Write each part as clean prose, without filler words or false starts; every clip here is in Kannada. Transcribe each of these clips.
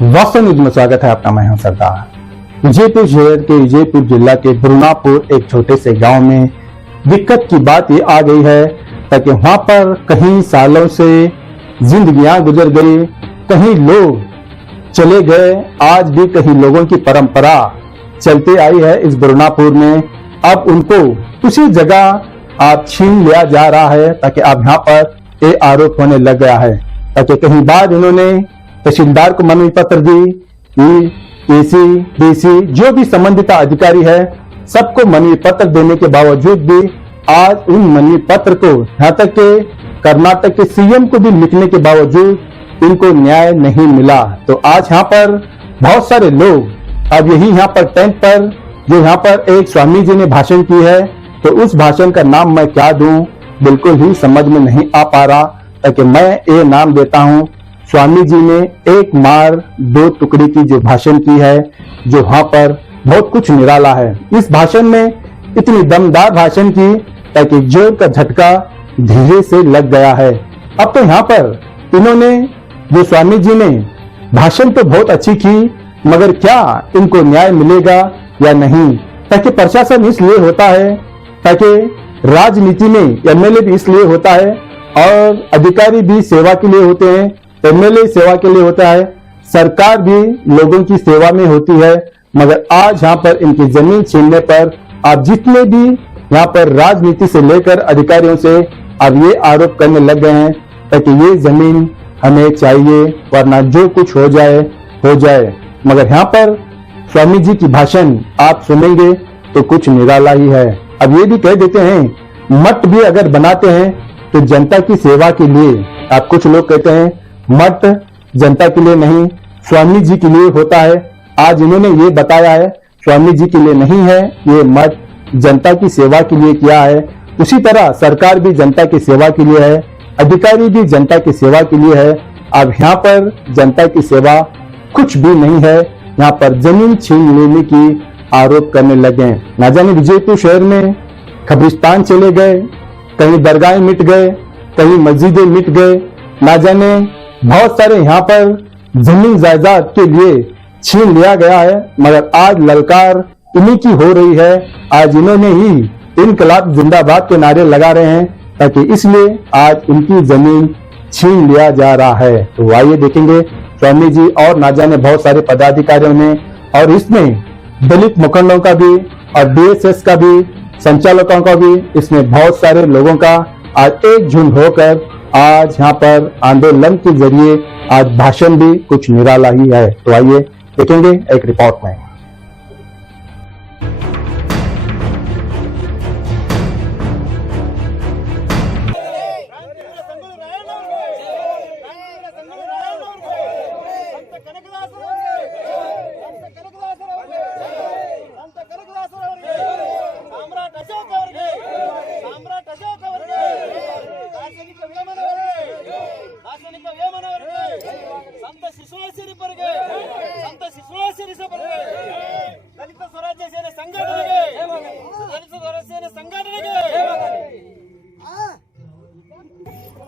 वास्तव न्यूज में स्वागत है आपका। मैं हूं सरदार। विजयपुर शहर के विजयपुर जिला के बुरनापुर एक छोटे से गांव में दिक्कत की बात ये आ गई है ताकि वहां पर कहीं सालों से जिंदगियां गुजर गई, कहीं लोग चले गए, आज भी कहीं लोगों की परंपरा चलती आई है इस बुरनापुर में। अब उनको उसी जगह आप छीन लिया जा रहा है ताकि अब यहाँ पर ये आरोप होने लग गया है ताकि कहीं बाद इन्होंने तहसीलदार को मनवी पत्र दी, एसी डीसी जो भी संबंधित अधिकारी है सबको मनवी पत्र देने के बावजूद भी आज उन मनवी पत्र को यहाँ तक के कर्नाटक के सीएम को भी लिखने के बावजूद इनको न्याय नहीं मिला। तो आज यहाँ पर बहुत सारे लोग अब यही यहाँ पर टेंट पर जो यहाँ पर एक स्वामी जी ने भाषण की है, तो उस भाषण का नाम मैं क्या दूं बिल्कुल ही समझ में नहीं आ पा रहा, ताकि मैं ये नाम देता हूं स्वामी जी ने एक मार दो टुकड़ी की जो भाषण की है, जो वहां पर बहुत कुछ निराला है। इस भाषण में इतनी दमदार भाषण की ताकि जोर का झटका धीरे से लग गया है। अब तो यहाँ पर इन्होंने जो स्वामी जी ने भाषण तो बहुत अच्छी की, मगर क्या इनको न्याय मिलेगा या नहीं? ताकि प्रशासन इसलिए होता है, ताकि राजनीति में एमएलए भी इसलिए होता है और अधिकारी भी सेवा के लिए होते हैं, एमएलए सेवा के लिए होता है, सरकार भी लोगों की सेवा में होती है। मगर आज यहाँ पर इनकी जमीन छीनने पर आप जितने भी यहाँ पर राजनीति से लेकर अधिकारियों से अब ये आरोप करने लग गए हैं ताकि ये जमीन हमें चाहिए, वरना जो कुछ हो जाए हो जाए। मगर यहाँ पर स्वामी जी की भाषण आप सुनेंगे तो कुछ निराला ही है। अब ये भी कह देते हैं मठ भी अगर बनाते हैं तो जनता की सेवा के लिए। आप कुछ लोग कहते हैं मठ जनता के लिए नहीं, स्वामी जी के लिए होता है। आज इन्होंने ये बताया है स्वामी जी के लिए नहीं है, ये मठ जनता की सेवा के लिए किया है। उसी तरह सरकार भी जनता की सेवा के लिए है, अधिकारी भी जनता की सेवा के लिए है। अब यहाँ पर जनता की सेवा कुछ भी नहीं है, यहाँ पर जमीन छीन लेने की आरोप करने लगे। ना जाने विजयपुर शहर में कब्रिस्तान चले गए, कहीं दरगाहें मिट गए, कहीं मस्जिदें मिट गए, ना जाने बहुत सारे यहाँ पर जमीन जायदाद के लिए छीन लिया गया है। मगर आज ललकार इन्हीं की हो रही है। आज इन्होंने ही इनकलाब जिंदाबाद के नारे लगा रहे हैं ताकि इसलिए आज उनकी जमीन छीन लिया जा रहा है। तो आइए देखेंगे स्वामी जी और ना जाने बहुत सारे पदाधिकारियों ने, और इसमें दलित मुखंडों का भी और डीएसएस का भी, संचालकों का भी, इसमें बहुत सारे लोगों का आज एकजुट होकर आज यहाँ पर आंदोलन के जरिए आज भाषण भी कुछ निराला ही है। तो आइए देखेंगे एक रिपोर्ट में।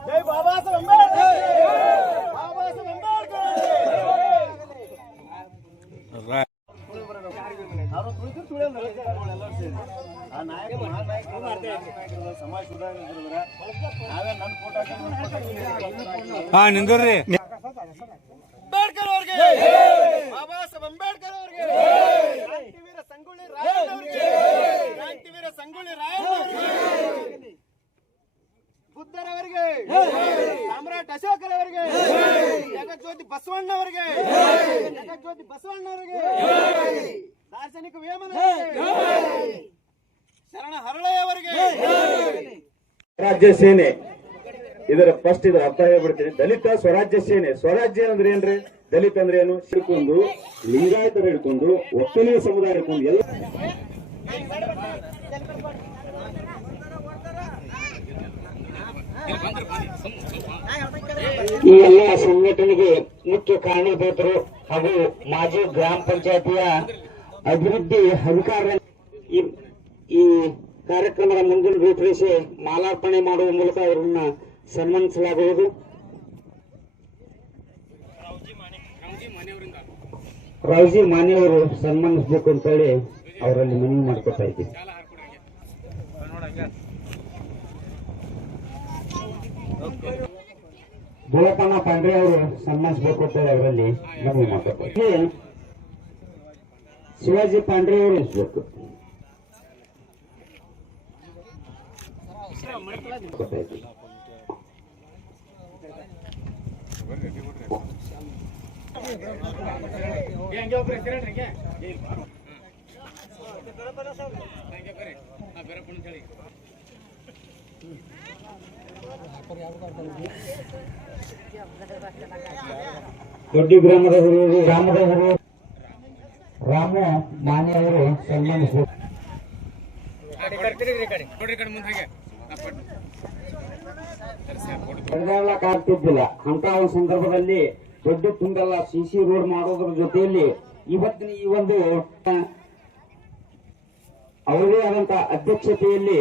जय बाबा साहेब अंबेडकर, बाबा साहेब अंबेडकर। समाज हाँ निंदुर्री ಅಂಬೇಡ್ಕರ್ ಅವರಿಗೆ, ಬಾಬಾ ಸಾಹೇಬ್ ಅಂಬೇಡ್ಕರ್ ಅವರಿಗೆ, ಕ್ರಾಂತಿವೀರ ಸಂಗೊಳ್ಳಿ ರಾಯಣ್ಣ ಅವರಿಗೆ, ಕ್ರಾಂತಿವೀರ ಸಂಗೊಳ್ಳಿ ರಾಯಣ್ಣ ಅವರಿಗೆ, ಬುದ್ಧರವರಿಗೆ, ಸಾಮ್ರಾಟ್ ಅಶೋಕರವರಿಗೆ, ಜಗಜ್ಯೋತಿ ಬಸವಣ್ಣ ಅವರಿಗೆ, ಜಗಜ್ಯೋತಿ ಬಸವಣ್ಣ ಅವರಿಗೆ, ದಾರ್ಶನಿಕ ವೇಮನ ಅವರಿಗೆ, ಶರಣ ಹರಳಯ್ಯ ಅವರಿಗೆ। ಸ್ವರಾಜ್ಯ ಸೇನೆ ಇದರ ಫಸ್ಟ್ ಇದರ ಅರ್ಥ ಹೇಳ್ಬಿಡ್ತೀನಿ। ದಲಿತ ಸ್ವರಾಜ್ಯ ಸೇನೆ, ಸ್ವರಾಜ್ಯ ಅಂದ್ರೆ ಏನ್ರಿ? ದಲಿತ ಅಂದ್ರೆ ಏನು? ಹಿಡ್ಕೊಂಡು ಲಿಂಗಾಯತರ ಹಿಡ್ಕೊಂಡು ಒಕ್ಕಲಿಗ ಸಮುದಾಯ ಹಿಡ್ಕೊಂಡು ಎಲ್ಲ ಈ ಎಲ್ಲ ಸಂಘಟನೆಗೆ ಮುಖ್ಯ ಕಾರಣೀಭೂತರು ಹಾಗೂ ಮಾಜಿ ಗ್ರಾಮ ಪಂಚಾಯತಿಯ ಅಭಿವೃದ್ಧಿ ಅಧಿಕಾರ ಈ ಕಾರ್ಯಕ್ರಮದ ಮುಂದಿನ ರೂಪರೇಷೆ ಮಾಲಾರ್ಪಣೆ ಮಾಡುವ ಮೂಲಕ ಅವರನ್ನ ಸನ್ಮಾನಿಸಲಾಗುವುದು। ರಾವ್ಜಿ ಮಾನ್ಯವರು ಸನ್ಮಾನಿಸಬೇಕು ಅಂತ ಹೇಳಿ ಅವರಲ್ಲಿ ಮನವಿ ಮಾಡ್ಕೊತಾ ಇದ್ದೀನಿ. ಗೋಳಪ್ಪಣ್ಣ ಪಾಂಡ್ರೆ ಅವರು ಸನ್ಮಾನಿಸಬೇಕು ಅಂತ ಹೇಳಿ ಅವರಲ್ಲಿ ಮನವಿ ಮಾಡ್ಕೊತಾ ಇದ್ದೀನಿ. ಶಿವಾಜಿ ಪಾಂಡ್ರೆ ಅವರು ಇಸ್ಬೇಕು. ದೊಡ್ಡ ಗ್ರಾಮದವರು ರಾಮು ಮಾನ್ಯ ಅವರು ಸನ್ಮಾನಿಸಬೇಕು. ಆಗ್ತಿದ್ದಿಲ್ಲ ಅಂತ ಒಂದು ಸಂದರ್ಭದಲ್ಲಿ ದೊಡ್ಡ ತುಂಗಲ್ಲ ಸಿಸಿ ರೋಡ್ ಮಾಡೋದ್ರ ಜೊತೆಯಲ್ಲಿ ಇವತ್ತಿನ ಈ ಒಂದು ಅವರದೇ ಆದಂತ ಅಧ್ಯಕ್ಷತೆಯಲ್ಲಿ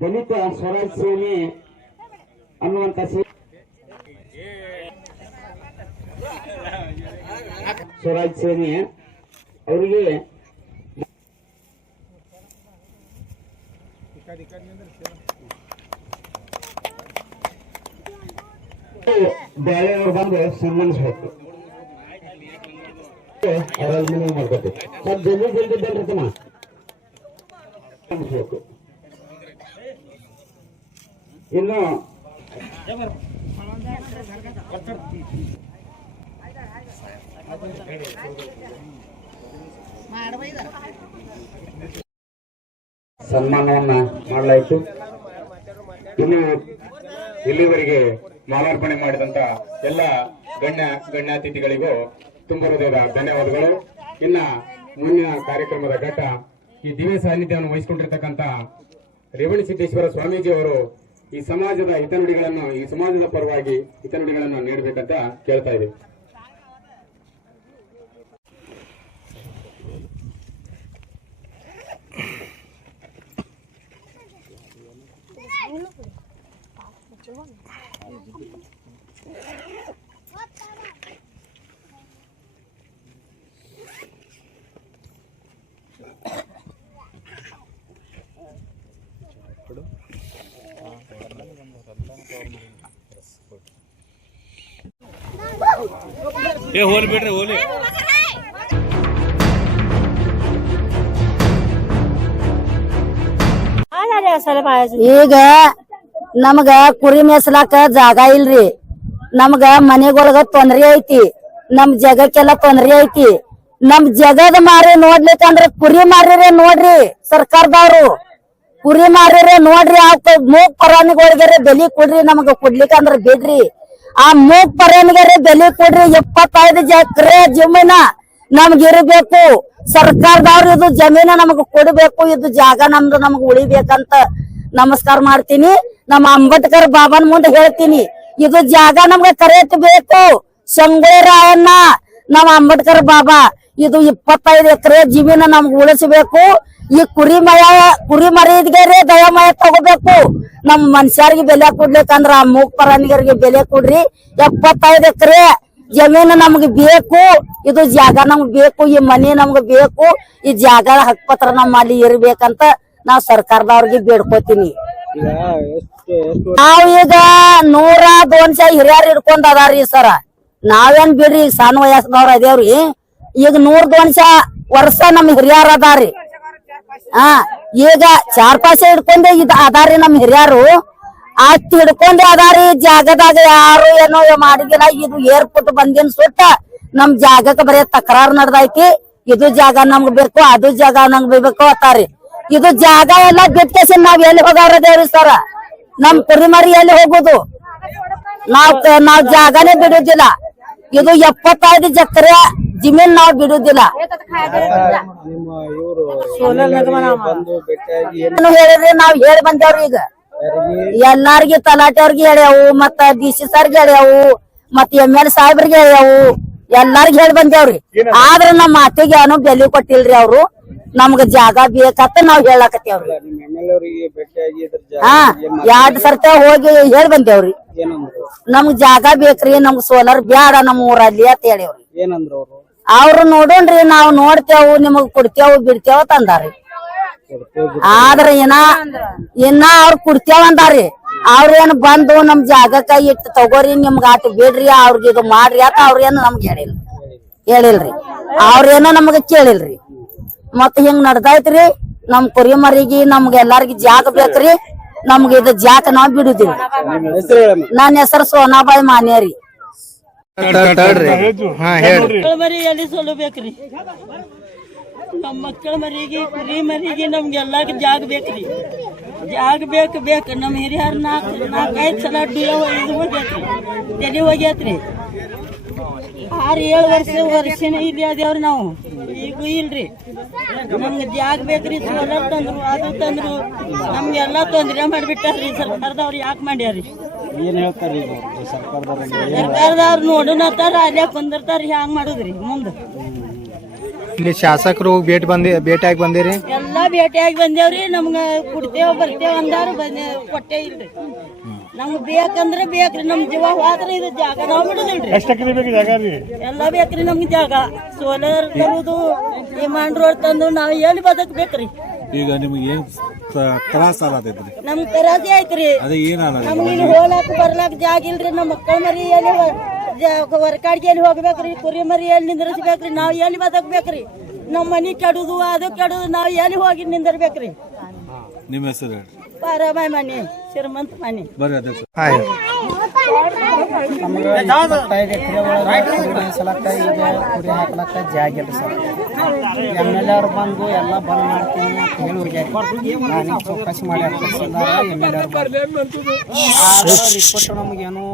ದಲಿತ ಸ್ವರಾಜ್ ಸೇನೆ ಅನ್ನುವಂತ ಸ್ವರಾಜ್ ಸೇನೆ ಅವರಿಗೆ ಬೇಳೆಯವರು ಬಂದು ಸನ್ಮಾನಿಸ್ಬೇಕು. ಅವರಲ್ಲಿ ಮನವಿ ಮಾಡ್ಕೊತೀವಿ. ಸ್ವಲ್ಪ ಜಲ್ದಿ ಜಲ್ದಿ ಬಂದಿರ್ತಮ್ಮ ಸನ್ಮಾನಿಸ್ಬೇಕು. ಇನ್ನು ಸನ್ಮಾನವನ್ನ ಮಾಡಲಾಯಿತು. ಇನ್ನು ಇಲ್ಲಿವರೆಗೆ ಮಾಲಾರ್ಪಣೆ ಮಾಡಿದಂತ ಎಲ್ಲ ಗಣ್ಯಾತಿಥಿಗಳಿಗೂ ತುಂಬ ಹೃದಯದ ಧನ್ಯವಾದಗಳು. ಇನ್ನ ಮುಂದಿನ ಕಾರ್ಯಕ್ರಮದ ಘಟ್ಟ ಈ ದಿವ್ಯ ಸಾನ್ನಿಧ್ಯವನ್ನು ವಹಿಸಿಕೊಂಡಿರ್ತಕ್ಕಂಥ ರೇವಣಸಿದ್ದೇಶ್ವರ ಸ್ವಾಮೀಜಿ ಅವರು ಈ ಸಮಾಜದ ಹಿತನುಡಿಗಳನ್ನು ಈ ಸಮಾಜದ ಪರವಾಗಿ ಹಿತನುಡಿಗಳನ್ನು ನೀಡಬೇಕಂತ ಕೇಳ್ತಾ ಇದ್ದೀವಿ. ಹೋಲ್ ಬಿಡ್ರಿ ಹೋಲಿ. ಈಗ ನಮಗ ಕುರಿ ಮೇಸಲಾಕ ಜಾಗ ಇಲ್ರಿ. ನಮಗ ಮನೆಗೊಳಗ ತೊಂದ್ರೆ ಐತಿ. ನಮ್ ಜಗಕ್ಕೆಲ್ಲ ತೊಂದ್ರೆ ಐತಿ. ನಮ್ ಜಗದ ಮಾರಿ ನೋಡ್ಲಿಕ್ಕಂದ್ರ ಕುರಿ ಮಾರಿರೇ ನೋಡ್ರಿ. ಸರ್ಕಾರದವ್ರು ಕುರಿ ಮಾರಿರೇ ನೋಡ್ರಿ. ಆ ಮೂಗ್ ಪರಾಣಿಗಳಿಗಾರೆ ಬೆಲಿ ಕೊಡ್ರಿ. ನಮಗ ಕೊಡ್ಲಿಕ್ಕಂದ್ರ ಬಿಡ್ರಿ. ಆ ಮೂಗ್ ಪರಾಣಿಗಾರೆ ಬೆಲಿ ಕೊಡ್ರಿ. 25 ಎಕರೆ ಜಮೀನ ನಮ್ಗ ಇರಬೇಕು. ಸರ್ಕಾರದವ್ರು ಇದು ಜಮೀನ ನಮಗ ಕೊಡ್ಬೇಕು. ಇದು ಜಾಗ ನಮ್ದು ನಮಗ ಉಳಿಬೇಕಂತ ನಮಸ್ಕಾರ ಮಾಡ್ತೀನಿ. ನಮ್ಮ ಅಂಬೇಡ್ಕರ್ ಬಾಬಾನ್ ಮುಂದೆ ಹೇಳ್ತೀನಿ, ಇದು ಜಾಗ ನಮ್ಗೆ ಕರೆಕ್ಟ್ ಬೇಕು. ಸಂಗೊಳ್ಳಿ ರಾಯಣ್ಣ ನಮ್ಮ ಅಂಬೇಡ್ಕರ್ ಬಾಬಾ ಇದು 25 ಎಕರೆ ಜಮೀನ ನಮ್ಗೆ ಉಳಿಸಬೇಕು. ಈ ಕುರಿ ಮರಿದ್ಗೆ ದಯಮಯ ತಗೋಬೇಕು. ನಮ್ ಮನುಷ್ಯರಿಗೆ ಬೆಲೆ ಕೊಡ್ಲಿಕ್ಕಂದ್ರ ಆ ಮೂಗ್ ಪರಾಣಿಗರಿಗೆ ಬೆಲೆ ಕೊಡ್ರಿ. 75 ಎಕರೆ ಜಮೀನು ನಮ್ಗೆ ಬೇಕು. ಇದು ಜಾಗ ನಮ್ಗೆ ಬೇಕು. ಈ ಮನೆ ನಮ್ಗೆ ಬೇಕು. ಈ ಜಾಗ ಹಕ್ಕುಪತ್ರ ನಮ್ಮ ಅಲ್ಲಿ ಇರ್ಬೇಕಂತ ನಾವ್ ಸರ್ಕಾರದವ್ರಿಗೆ ಬೇಡ್ಕೋತೀನಿ. ನಾವ್ ಈಗ 100-200 ಹಿರಿಯರ್ ಹಿಡ್ಕೊಂಡ್ ಅದಾರಿ ಸರ. ನಾವೇನ್ ಬಿಡ್ರಿ, ಈಗ ಸಣ್ಣ ವಯಸ್ಸದವ್ರ ಅದೇವ್ರಿ. ಈಗ 100-200 ವರ್ಷ ನಮ್ ಹಿರಿಯರ್ ಅದಾರಿ. ಈಗ 4 ಪೈಸೆ ಹಿಡ್ಕೊಂಡೆ ಇದ್ ಅದಾರಿ ನಮ್ ಹಿರಿಯರು. ಅಷ್ಟ್ ಹಿಡ್ಕೊಂಡೆ ಅದಾರಿ. ಜಾಗದಾಗ ಯಾರು ಏನೋ ಮಾಡಿದಿಲ್ಲ. ಇದು ಏರ್ಪೋರ್ಟ್ ಬಂದಿನ ಸುತ್ತ ನಮ್ ಜಾಗಕ್ಕೆ ಬರೀ ತಕರಾರು ನಡ್ದೈತಿ. ಇದು ಜಾಗ ನಮ್ಗ್ ಬೇಕು, ಅದು ಜಾಗ ನಮ್ಗ್ ಬೇಕು ಅತ್ತಾರಿ. ಇದು ಜಾಗ ಎಲ್ಲ ಬಿಟ್ಕೇಸಿ ನಾವ್ ಎಲ್ಲಿ ಹೋಗವ್ರದೇವ್ರಿ ಸರ. ನಮ್ ಕುರಿಮರಿ ಎಲ್ಲಿ ಹೋಗುದು? ನಾವ್ ಜಾಗನೇ ಬಿಡುದಿಲ್ಲ. ಇದು 75 ಎಕರೆ ಜಮೀನ್ ನಾವ್ ಬಿಡುದಿಲ್ಲ. ಹೇಳಿದ್ರಿ ನಾವ್ ಹೇಳಿ ಬಂದೇವ್ರಿ. ಈಗ ಎಲ್ಲಾರ್ಗಿ ತಲಾಟೆಯವ್ರಿಗೆ ಹೇಳ್ಯಾವು, ಮತ್ತ DC ಸರ್ಗೆ ಹೇಳ್ಯಾವು, ಮತ್ ML ಸಾಹೇಬ್ರಿಗೆ ಹೇಳ್ಯಾವು, ಎಲ್ಲಾರ್ಗಿ ಹೇಳಿ ಬಂದೇವ್ರಿ. ಆದ್ರ ನಮ್ ಮಾತಿಗೆ ಏನೋ ಬೆಲೆ ಕೊಟ್ಟಿಲ್ರಿ ಅವ್ರು. ನಮ್ಗ ಜಾಗ ಬೇಕಂತ ನಾವ್ ಹೇಳಕತ್ತೇವ್ರಿ. 2 ಸರ್ತಿ ಹೋಗಿ ಹೇಳಿ ಬಂದೇವ್ರಿ. ನಮ್ಗ್ ಜಾಗ ಬೇಕ್ರಿ, ನಮ್ಗ್ ಸೋಲಾರ್ ಬ್ಯಾಡ ನಮ್ಮ ಊರಲ್ಲಿ ಅಂತ ಹೇಳಿವ್ರಿ. ಅವ್ರು ನೋಡೋಣ್ರಿ ನಾವ್ ನೋಡ್ತೇವು ನಿಮಗ್ ಕೊಡ್ತೇವು ಬಿಡ್ತೇವ ತಂದಾರಿ. ಆದ್ರ ಇನ್ನ ಅವ್ರ ಕೊಡ್ತೇವ ಅಂದಾರಿ. ಅವ್ರೇನ್ ಬಂದು ನಮ್ ಜಾಗಕ್ಕ ಇಟ್ಟು ತಗೋರಿ ನಿಮ್ಗ ಆಟ ಬಿಡ್ರಿ ಅವ್ರಿಗೆ ಇದು ಮಾಡ್ರಿ ಅಂತ ಅವ್ರೇನು ನಮ್ಗೆ ಹೇಳಿಲ್ರಿ. ಅವ್ರೇನೋ ನಮಗ ಕೇಳಿಲ್ರಿ. ಮತ್ ಹಿಂಗ್ ನಡ್ದೈತ್ರಿ. ನಮ್ ಕುರಿ ಮರಿಗೆ ನಮ್ಗೆ ಎಲ್ಲಾರ್ಗಿ ಜಾಗ ಬೇಕ್ರಿ. ನಮ್ಗೆ ಇದು ಜಾಗ ನಾವ್ ಬಿಡುದಿಲ್ಲ. ನನ್ನ ಹೆಸರು ಸೋನಾಬಾಯಿ ಮಾನ್ಯರಿ. ಮಕ್ಕಳ ಮರಿ ಎಲ್ಲಿ ಸೊಲ್ಲಬೇಕ್ರಿ? ನಮ್ಮ ಮಕ್ಕಳ ಮರಿಗೆ ಕುರಿ ಮರಿಗೆ ನಮ್ಗೆಲ್ಲಾಗ ಜಾಗ ಬೇಕ್ರಿ. ಜಾಗ ಬೇಕು. ನಮ್ಮ ಹಿರಿಯರ್ 4-5 ಸಲ ಇದು ಹೋಗ್ಯತ್ರಿ, ತಲೆ ಹೋಗ್ಯತ್ರಿ. 6-7 ವರ್ಷನೇ ಇಲ್ಲಿ ಅದೇವ್ರಿ. ನಾವು ಈಗೂ ಇಲ್ರಿ. ನಮ್ಗೆ ಜಾಗ ಬೇಕ್ರಿ. ಸೋಲಾರ್ ತಂದ್ರು, ಅದು ತಂದ್ರು, ನಮ್ಗೆಲ್ಲ ತೊಂದ್ರೆ ಮಾಡಿಬಿಟ್ಟಾರ್ರಿ. ಸರ್ಕಾರದವ್ರು ಯಾಕೆ ಮಾಡ್ಯಾರಿ? ಸರ್ಕಾರದವ್ರು ನೋಡೋಣತ್ತಾರ, ಅಲ್ಲೇ ಕುಂದಿರ್ತಾರ. ಹ್ಯಾಂಗ್ ಮಾಡುದ್ರಿ ಮುಂದೆ? ಇಲ್ಲಿ ಶಾಸಕರು ಭೇಟಿಯಾಗಿ ಬಂದಿರಿ? ಎಲ್ಲಾ ಭೇಟಿಯಾಗಿ ಬಂದೇವ್ರಿ. ನಮ್ಗ ಕೊಡ್ತೇವ್ ಬರ್ತೇವ್ ಅಂದಾರ, ಕೊಟ್ಟೆ ಇಲ್ರಿ. ನಮ್ಗ್ ಬೇಕಂದ್ರೆ ಬೇಕ್ರಿ. ನಮ್ ಜೀವ ಹೋದ್ರೆ ಇದು ಜಾಗ ನಾವ್ ಬಿಡುದಿಲ್ರಿ. ಎಲ್ಲಾ ಬೇಕ್ರಿ ನಮ್ಗೆ ಜಾಗ. ಸೋಲಾರ್ ತರುದು, ಡಿಮಾಂಡ್ ರೋಡ್ ತಂದು ನಾವ್ ಎಲ್ಲಿ ಬದುಕ್ಬೇಕ್ರಿ? ಈಗ ನಿಮ್ಗೆ ಏನ್ ತ್ರಾಸ ಆಗತೈತ್ರಿ? ನಮ್ಗ್ ತರಾಸೆ ಐತ್ರಿ. ನಮ್ಗೆ ಇಲ್ಲಿ ಹೋಲಾಕ ಬರ್ಲಾಕ ಜಾಗ ಇಲ್ರಿ. ನಮ್ಮ ಮಕ್ಕಳ ಮರಿ ಎಲ್ಲಿ ಹೊರಕಾಡಿಗೆ ಎಲ್ಲಿ ಹೋಗ್ಬೇಕ್ರಿ? ಕುರಿ ಮರಿ ಎಲ್ಲಿ ನಿಂದ್ರಿಸ್ಬೇಕ್ರಿ? ನಾವ್ ಎಲ್ಲಿ ಬದುಕ್ಬೇಕ್ರಿ? ನಮ್ ಮನಿ ಕೆಡುದು, ಅದು ಕೆಡುದು, ನಾವ್ ಎಲ್ಲಿ ಹೋಗಿ ನಿಂದಿರ್ಬೇಕ್ರಿ? ನಿಮ್ಮ ಹೆಸರು ಹೇಳಿ. ಪಾರಾಬಾಯಿ ಮನೆ, ಶ್ರೀಮಂತ ಮನೆ. ಬರ್ರಿ ಅಧ್ಯಕ್ಷ. ಕುರಿ ಹಾಕ್ಲಕ್ಕ ಜಾಗ ಇಲ್ಲ ಸರ್. MLA ಅವ್ರು ಬಂದು ಎಲ್ಲ ಬಂದ್ ಮಾಡ್ತೀನಿ ಅಂತ ಹೇಳಿ ಹೋಗ್ಯಾರ. ನಾನು ಚೌಕಾಸಿ ಮಾಡಿ MLA ಅವ್ರು ರಿಪೋರ್ಟ್ ನಮಗೇನು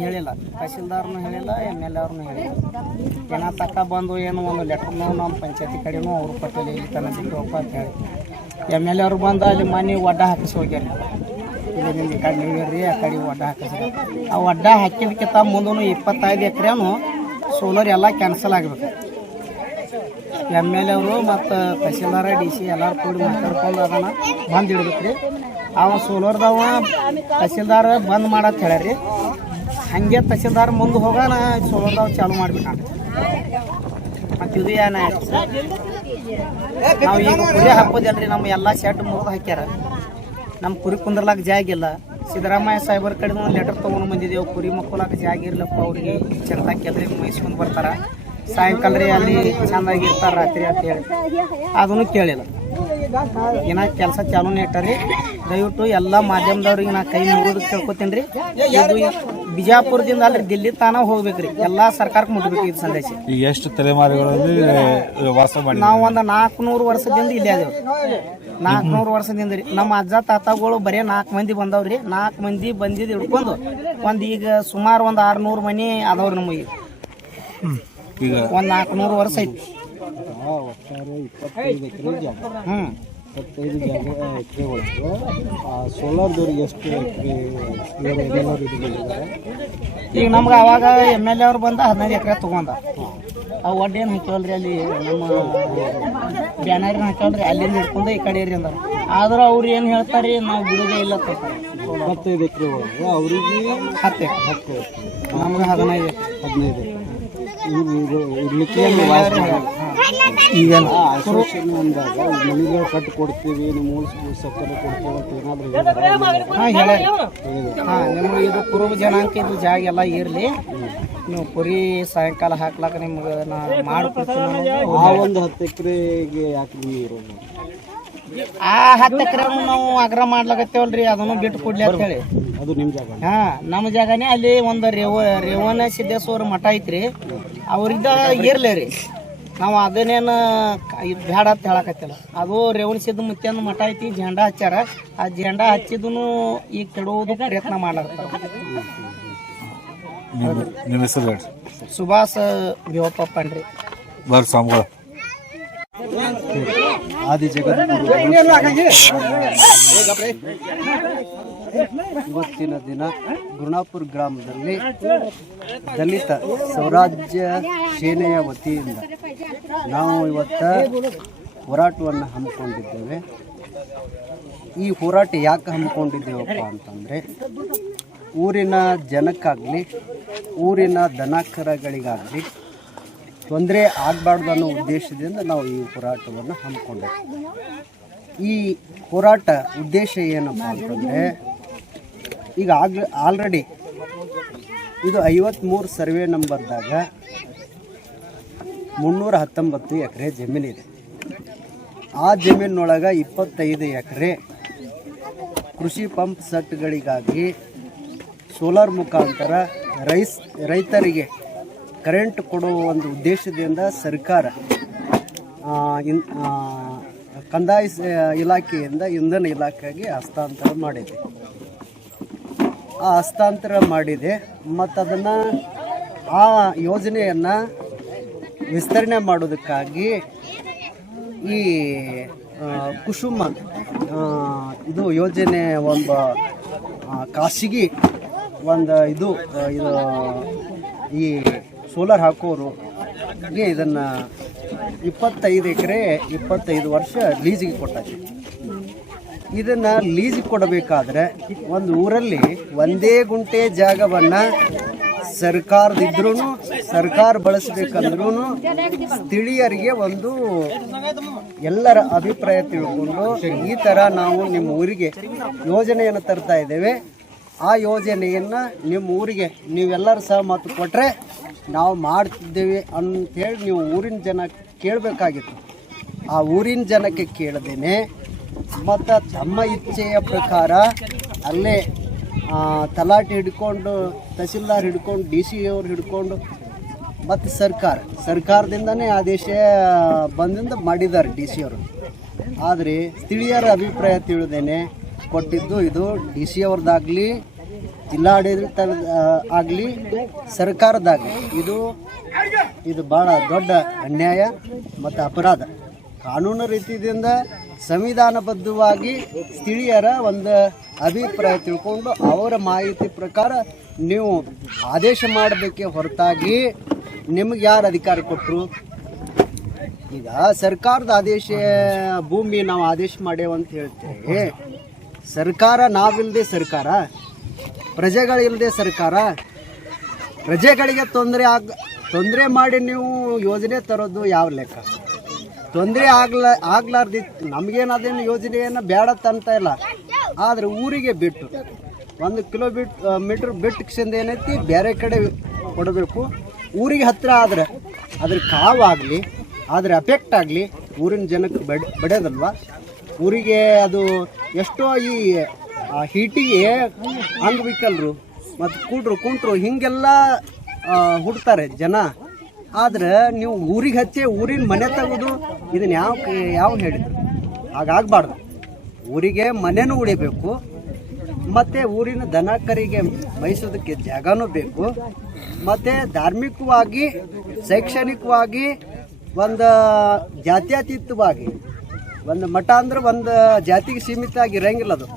ಹೇಳಿಲ್ಲ. ತಹಸೀಲ್ದಾರ್ನು ಹೇಳಿಲ್ಲ, MLA ಅವ್ರನ್ನೂ ಹೇಳಿಲ್ಲ. ಏನ ತಕ್ಕ ಬಂದು ಏನು ಒಂದು ಲೆಟರ್ನು ನಮ್ಮ ಪಂಚಾಯತಿ ಕಡೆನೂ ಅವ್ರು ಕೊಟ್ಟಿಲ್ಲ. ಇಲ್ಲಿ ತನಕ ಬಿಟ್ಟೋಪ್ಪ ಅಂತ ಹೇಳಿ MLA ಅವ್ರು ಬಂದು ಅಲ್ಲಿ ಮನೆ ಒಡ್ಡ ಹಾಕಿಸಿ ಹೋಗ್ಯಾರ. ಇಲ್ಲಿ ಈ ಕಡೆ ನೀವ್ರಿ, ಆ ಕಡೆ ಒಡ್ಡ ಹಾಕಿಸ್ರಿ. ಆ ಒಡ್ಡ ಹಾಕಿದಕ್ಕಿಂತ ಮುಂದೂ 25 ಎಕರೆನು ಸೋಲಾರ್ ಎಲ್ಲ ಕ್ಯಾನ್ಸಲ್ ಆಗಬೇಕು. MLA ಅವರು ಮತ್ತು ತಹಸೀಲ್ದಾರ DC ಎಲ್ಲರೂ ಕೂಡಿ ಮಾತಾಡ್ಕೊಂಡು ಅದನ್ನು ಬಂದ್ ಇಡ್ಬೇಕ್ರಿ. ಅವ ಸೋಲಾರ್ದವ ತಹಸೀಲ್ದಾರ ಬಂದ್ ಮಾಡತ್ ಹೇಳ್ಯಾರಿ. ಹಂಗೆ ತಹಸೀಲ್ದಾರ್ ಮುಂದೆ ಹೋಗೋಣ ಸೋಲಾರ್ದವ ಚಾಲು ಮಾಡಿಬಿಟ್ಟ. ಮತ್ತು ಇದು ಏನ ನಾವು ಈಗ ಕುರಿ ಹಾಕೋದಿಲ್ರಿ. ನಮ್ಮ ಎಲ್ಲ ಶೆಡ್ ಮುರಿದು ಹಾಕ್ಯಾರ. ನಮ್ಮ ಕುರಿ ಕುಂದ್ರಲಾಕ ಜಾಗ ಇಲ್ಲ. ಸಿದ್ದರಾಮಯ್ಯ ಸಾಹೇಬರ ಕಡೆ ಒಂದು ಲೆಟರ್ ತೊಗೊಂಡು ಬಂದಿದ್ದೇವೆ. ಕುರಿ ಮಕ್ಕಳಾಕ ಜಾಗ ಇರ್ಲಪ್ಪ, ಅವ್ರಿಗೆ ಚೆಂದ ಕೆಲ್ರಿಗೆ ಮೈಸ್ಕೊಂಡು ಬರ್ತಾರ, ಸಾಯಂಕಾಲ ರೀ ಅಲ್ಲಿ ಚೆಂದಾಗಿ ಇರ್ತಾರ ರಾತ್ರಿ ಅಂತ ಹೇಳಿ. ಅದನ್ನು ಕೇಳಿಲ್ಲ. ಏನ ಕೆಲಸ ಚಾಲೂನೇ ಇಟ್ಟಾರಿ. ದಯವಿಟ್ಟು ಎಲ್ಲ ಮಾಧ್ಯಮದವ್ರಿಗೆ ನಾ ಕೈ ಮುಗಿದು ಕೇಳ್ಕೊತೀನಿ ರೀ. ಇದು ಬಿಜಾಪುರದಿಂದ ಅಲ್ರಿ ದಿಲ್ಲಿ ತಾನ ಹೋಗ್ಬೇಕ್ರಿ. ಎಲ್ಲಾ ಸರ್ಕಾರಕ್ಕೆ ಮುಟ್ಬೇಕು ಇದು ಸಂದೇಶ. ಈಗ ಎಷ್ಟು ತಲೆಮಾರುಗಳಲ್ಲಿ ವಾಸ ಮಾಡಿ? ನಾವು ಒಂದು 400 ವರ್ಷದಿಂದ ಇಲ್ಲೇ ಅದೇವ್ರಿ. 400 ವರ್ಷದಿಂದ ರೀ. ನಮ್ಮ ಅಜ್ಜ ತಾತಗಳು ಬರೀ 4 ಮಂದಿ ಬಂದವ್ರಿ. 4 ಮಂದಿ ಬಂದಿದ್ದು ಹಿಡ್ಕೊಂಡು ಈಗ ಸುಮಾರು 600 ಮನೆ ಅದಾವ್ರಿ ನಮಗೆ. ಈಗ 400 ವರ್ಷ ಐತಿ. 25 ಎಕರೆ ಜಾಗ. 25 ಎಕರೆ ಒಳಗೆ ಸೋಲಾರ್ದವ್ರಿಗೆ ಎಷ್ಟು ಎಕರೆ ಈಗ ನಮ್ಗೆ ಅವಾಗ MLA ಅವ್ರು ಬಂದ 15 ಎಕರೆ ತಗೊಂಡ. ಅವು ಒಡ್ಡೇನು ಹಾಕ್ಯವಲ್ರಿ, ಅಲ್ಲಿ ನಮ್ಮ ಬ್ಯಾನರ್ನ ಹಾಕ್ಯವಲ್ರಿ, ಅಲ್ಲಿಂದ ಹಿಡ್ಕೊಂಡು ಈ ಕಡೆ ರೀ ಅಂದಾರ. ಆದ್ರೆ ಅವ್ರು ಏನು ಹೇಳ್ತಾರೆ, ನಾವು ಬಿಡೋದೇ ಇಲ್ಲ. 25 ಎಕರೆ ಒಳಗೆ ಅವರಿಗೆ 10 ಎಕರೆ, ನಮ್ಗೆ 15 ಎಕರೆ. ಇರ್ಲಿಕ್ಕೆ ಈಗ ಆಶ್ವಾಸನೆ ಅಂದಾಗ ಮನೆಗಳು ಕಟ್ಟಿ ಕೊಡ್ತೀವಿ, ನಿಮ್ಮ ಸಕ್ಕರೆ ಕೊಡ್ತೀವಿ ಅಂತ ಏನಾದ್ರು ನಿಮ್ಗೆ ಇದು ಕುರುಬ ಜನಾಂಕ ಇದು ಜಾಗ ಎಲ್ಲ ಇರಲಿ, ನೀವು ಕುರಿ ಸಾಯಂಕಾಲ ಹಾಕ್ಲಾಕ ನಿಮ್ಗೆ ನಾ ಮಾಡ್ಕೊಡ್ತೀನಿ. ಆ ಒಂದು 10 ಎಕರೆಗೆ ಯಾಕೆ ನೀವು ಇರೋದು? ಆ 10 ಎಕರೆ ನಾವು ಆಗ್ರಹ ಮಾಡ್ಲಾಕತ್ತೇವಲ್ರಿ, ಅದನ್ನು ಬಿಟ್ಟು ಕೊಡ್ಲಿ ಅಂತ ಹೇಳಿ. ಅದು ನಿಮ್ಮ ಜಾಗ? ನಮ್ಮ ಜಾಗನೇ. ಅಲ್ಲಿ ಒಂದು ರೇವಣ ಸಿದ್ದೇಶ್ವರ ಮಠ ಐತ್ರಿ, ಅವ್ರಿದ್ದ ಇರ್ಲಿ ರೀ. ನಾವು ಅದನ್ನೇನು ಬ್ಯಾಡ ಅಂತ ಹೇಳಕತ್ತಿಲ್ಲ. ಅದು ರೇವಣ ಸಿದ್ದ ಮುತ್ಯನ ಮಠ ಐತಿ, ಜೆಂಡಾ ಹಚ್ಚಾರ. ಆ ಜೆಂಡಾ ಹಚ್ಚಿದನು ಈಗ ಕೆಡುವುದು ಪ್ರಯತ್ನ ಮಾಡ್ಲಾಗ್ತಾರ. ನಿಮ್ಮ ಹೆಸರು ಹೇಳಿ. ಸುಭಾಷ್ ಬಿವಪ್ಪ ಪಂಡ್ರಿ. ಬರ್ರಿ ಸ್ವಾಮಿಗಳು. ಆದಿ ಜಗದ್ಗುರು ಇವತ್ತಿನ ದಿನ ಗುರುಣಾಪುರ ಗ್ರಾಮದಲ್ಲಿ ದಲಿತ ಸ್ವರಾಜ್ಯ ಸೇನೆಯ ವತಿಯಿಂದ ನಾವು ಇವತ್ತು ಹೋರಾಟವನ್ನು ಹಮ್ಮಿಕೊಂಡಿದ್ದೇವೆ. ಈ ಹೋರಾಟ ಯಾಕೆ ಹಮ್ಮಿಕೊಂಡಿದ್ದೇವಪ್ಪ ಅಂತಂದರೆ, ಊರಿನ ಜನಕ್ಕಾಗಲಿ, ಊರಿನ ದನಕರಗಳಿಗಾಗಲಿ ತೊಂದರೆ ಆಗಬಾರ್ದು ಅನ್ನೋ ಉದ್ದೇಶದಿಂದ ನಾವು ಈ ಹೋರಾಟವನ್ನು ಹಮ್ಮಿಕೊಂಡೇವೆ. ಈ ಹೋರಾಟ ಉದ್ದೇಶ ಏನಪ್ಪ ಅಂತಂದರೆ, ಈಗ ಆಲ್ರೆಡಿ ಇದು 53 ಸರ್ವೆ ನಂಬರ್ದಾಗ 319 ಎಕರೆ ಜಮೀನಿದೆ. ಆ ಜಮೀನೊಳಗೆ 25 ಎಕರೆ ಕೃಷಿ ಪಂಪ್ ಸೆಟ್ಗಳಿಗಾಗಿ ಸೋಲಾರ್ ಮುಖಾಂತರ ರೈತರಿಗೆ ಕರೆಂಟ್ ಕೊಡುವ ಒಂದು ಉದ್ದೇಶದಿಂದ ಸರ್ಕಾರ ಕಂದಾಯ ಇಲಾಖೆಯಿಂದ ಇಂಧನ ಇಲಾಖೆಗೆ ಹಸ್ತಾಂತರ ಮಾಡಿದೆ. ಆ ಹಸ್ತಾಂತರ ಮಾಡಿದೆ ಮತ್ತು ಅದನ್ನು ಆ ಯೋಜನೆಯನ್ನು ವಿಸ್ತರಣೆ ಮಾಡೋದಕ್ಕಾಗಿ ಈ ಕುಸುಮ ಇದು ಯೋಜನೆ ಒಂದು ಖಾಸಗಿ ಒಂದು ಇದು ಈ ಸೋಲಾರ್ ಹಾಕೋರಿಗೆ ಇದನ್ನು 25 ಎಕರೆ 25 ವರ್ಷ ಲೀಸಿಗೆ ಕೊಟ್ಟಾರೆ. ಇದನ್ನು ಲೀಸಿಗೆ ಕೊಡಬೇಕಾದ್ರೆ ಒಂದು ಊರಲ್ಲಿ ಒಂದೇ ಗುಂಟೆ ಜಾಗವನ್ನು ಸರ್ಕಾರದಿದ್ರೂ ಸರ್ಕಾರ ಬಳಸಬೇಕಂದ್ರೂ ಸ್ಥಳೀಯರಿಗೆ ಒಂದು ಎಲ್ಲರ ಅಭಿಪ್ರಾಯ ತಿಳ್ಕೊಂಡು ಈ ಥರ ನಾವು ನಿಮ್ಮ ಊರಿಗೆ ಯೋಜನೆಯನ್ನು ತರ್ತಾ ಇದ್ದೇವೆ, ಆ ಯೋಜನೆಯನ್ನು ನಿಮ್ಮ ಊರಿಗೆ ನೀವೆಲ್ಲರೂ ಸಹಮತ ಕೊಟ್ಟರೆ ನಾವು ಮಾಡ್ತಿದ್ದೇವೆ ಅಂಥೇಳಿ ನೀವು ಊರಿನ ಜನ ಕೇಳಬೇಕಾಗಿತ್ತು. ಆ ಊರಿನ ಜನಕ್ಕೆ ಕೇಳದೇನೆ ಮತ್ತು ತಮ್ಮ ಇಚ್ಛೆಯ ಪ್ರಕಾರ ಅಲ್ಲೇ ತಲಾಟೆ ಹಿಡ್ಕೊಂಡು, ತಹಸೀಲ್ದಾರ್ ಹಿಡ್ಕೊಂಡು, DC ಅವ್ರು ಹಿಡ್ಕೊಂಡು ಮತ್ತು ಸರ್ಕಾರದಿಂದನೇ ಆದೇಶ ಬಂದಿಂದ ಮಾಡಿದ್ದಾರೆ DC ಅವರು. ಆದರೆ ಸ್ಥಳೀಯರ ಅಭಿಪ್ರಾಯ ತಿಳಿದೇನೆ ಕೊಟ್ಟಿದ್ದು ಇದು DC ಅವ್ರದ್ದಾಗಲಿ ಜಿಲ್ಲಾಡಳಿತ ಆಗಲಿ ಸರ್ಕಾರದಾಗಲಿ ಇದು ಭಾಳ ದೊಡ್ಡ ಅನ್ಯಾಯ ಮತ್ತು ಅಪರಾಧ. ಕಾನೂನು ರೀತಿಯಿಂದ ಸಂವಿಧಾನಬದ್ಧವಾಗಿ ಸ್ಥಳೀಯರ ಒಂದು ಅಭಿಪ್ರಾಯ ತಿಳ್ಕೊಂಡು ಅವರ ಮಾಹಿತಿ ಪ್ರಕಾರ ನೀವು ಆದೇಶ ಮಾಡಬೇಕೇ ಹೊರತಾಗಿ ನಿಮಗೆ ಯಾರು ಅಧಿಕಾರ ಕೊಟ್ಟರು? ಈಗ ಸರ್ಕಾರದ ಆದೇಶ ಭೂಮಿ ನಾವು ಆದೇಶ ಮಾಡೇವಂತ ಹೇಳ್ತೇವೆ. ಸರ್ಕಾರ ನಾವಿಲ್ಲದೆ ಸರ್ಕಾರ, ಪ್ರಜೆಗಳಿಲ್ಲದೆ ಸರ್ಕಾರ. ಪ್ರಜೆಗಳಿಗೆ ತೊಂದರೆ ಮಾಡಿ ನೀವು ಯೋಜನೆ ತರೋದು ಯಾವ ಲೆಕ್ಕ? ತೊಂದರೆ ಆಗ್ಲಾರ್ದಿತ್ತು ನಮಗೇನದೇನು ಯೋಜನೆಯನ್ನು ಬೇಡ ಅಂತ ಇಲ್ಲ. ಆದರೆ ಊರಿಗೆ ಬಿಟ್ಟು 1 ಕಿಲೋಮೀಟ್ರ್ ಬಿಟ್ಟು ಏನೈತಿ ಬೇರೆ ಕಡೆ ಕೊಡಬೇಕು. ಊರಿಗೆ ಹತ್ತಿರ ಆದರೆ ಅದ್ರ ಕಾವಾಗಲಿ ಅದ್ರ ಎಫೆಕ್ಟ್ ಆಗಲಿ ಊರಿನ ಜನಕ್ಕೆ ಬಡಿಯೋದಲ್ವ. ಊರಿಗೆ ಅದು ಎಷ್ಟೋ ಈ ಹೀಟಿಗೆ ಅಂಗವಿಕಲರು ಮತ್ತು ಕುಂಟ್ರು ಹೀಗೆಲ್ಲ ಹುಡ್ತಾರೆ ಜನ. ಆದ್ರೆ ನೀವು ಊರಿಗೆ ಹಚ್ಚಿ ಊರಿನ ಮನೆ ತೆಗೆದು ಇದನ್ನು ಯಾವ ಹೇಳಿದ್ರು? ಹಾಗಾಗಬಾರ್ದು. ಊರಿಗೆ ಮನೆನೂ ಉಳಿಬೇಕು, ಮತ್ತು ಊರಿನ ದನ ಕರಿಗೆ ಮೇಯಿಸೋದಕ್ಕೆ ಜಾಗನೂ ಬೇಕು, ಮತ್ತು ಧಾರ್ಮಿಕವಾಗಿ ಶೈಕ್ಷಣಿಕವಾಗಿ ಒಂದು ಜಾತ್ಯತೀತವಾಗಿ ಒಂದು ಮಠ ಅಂದ್ರೆ ಒಂದು ಜಾತಿಗೆ ಸೀಮಿತ ಆಗಿರಂಗಿಲ್ಲ. ಅದು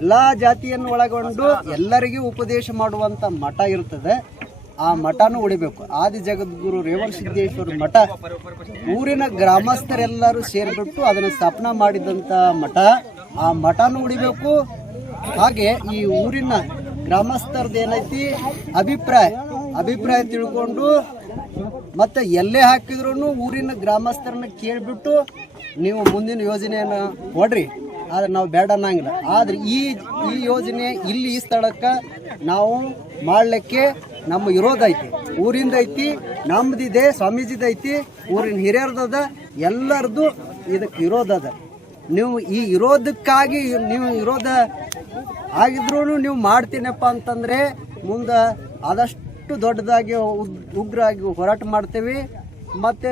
ಎಲ್ಲ ಜಾತಿಯನ್ನು ಒಳಗೊಂಡು ಎಲ್ಲರಿಗೂ ಉಪದೇಶ ಮಾಡುವಂಥ ಮಠ ಇರ್ತದೆ. ಆ ಮಠನೂ ಉಳಿಬೇಕು. ಆದಿ ಜಗದ್ಗುರು ರೇವಣ ಸಿದ್ದೇಶ್ವರ ಮಠ ಊರಿನ ಗ್ರಾಮಸ್ಥರೆಲ್ಲರೂ ಸೇರಿಬಿಟ್ಟು ಅದನ್ನು ಸ್ಥಾಪನಾ ಮಾಡಿದಂಥ ಮಠ. ಆ ಮಠನೂ ಉಳಿಬೇಕು. ಹಾಗೆ ಈ ಊರಿನ ಗ್ರಾಮಸ್ಥರದ್ದು ಏನೈತಿ ಅಭಿಪ್ರಾಯ ತಿಳ್ಕೊಂಡು ಮತ್ತು ಎಲ್ಲೇ ಹಾಕಿದ್ರೂ ಊರಿನ ಗ್ರಾಮಸ್ಥರನ್ನ ಕೇಳಿಬಿಟ್ಟು ನೀವು ಮುಂದಿನ ಯೋಜನೆಯನ್ನು ಕೊಡ್ರಿ, ಆದರೆ ನಾವು ಬೇಡ ಅನ್ನಂಗಿಲ್ಲ. ಆದರೆ ಈ ಯೋಜನೆ ಇಲ್ಲಿ ಈ ಸ್ಥಳಕ್ಕೆ ನಾವು ಮಾಡಲಿಕ್ಕೆ ನಮ್ಮ ವಿರೋಧ ಐತಿ. ಊರಿಂದ ಐತಿ, ನಮ್ಮದಿದೆ, ಸ್ವಾಮೀಜಿದೈತಿ, ಊರಿನ ಹಿರಿಯರ್ದದ, ಎಲ್ಲರದು ಇದಕ್ಕೆ ವಿರೋಧ ಅದ. ನೀವು ಈ ವಿರೋಧಕ್ಕಾಗಿ ನೀವು ವಿರೋಧ ಆಗಿದ್ರೂ ನೀವು ಮಾಡ್ತೀನಪ್ಪ ಅಂತಂದರೆ ಮುಂದೆ ಆದಷ್ಟು ದೊಡ್ಡದಾಗಿ ಉಗ್ರಾಗಿ ಹೋರಾಟ ಮಾಡ್ತೇವೆ. ಮತ್ತು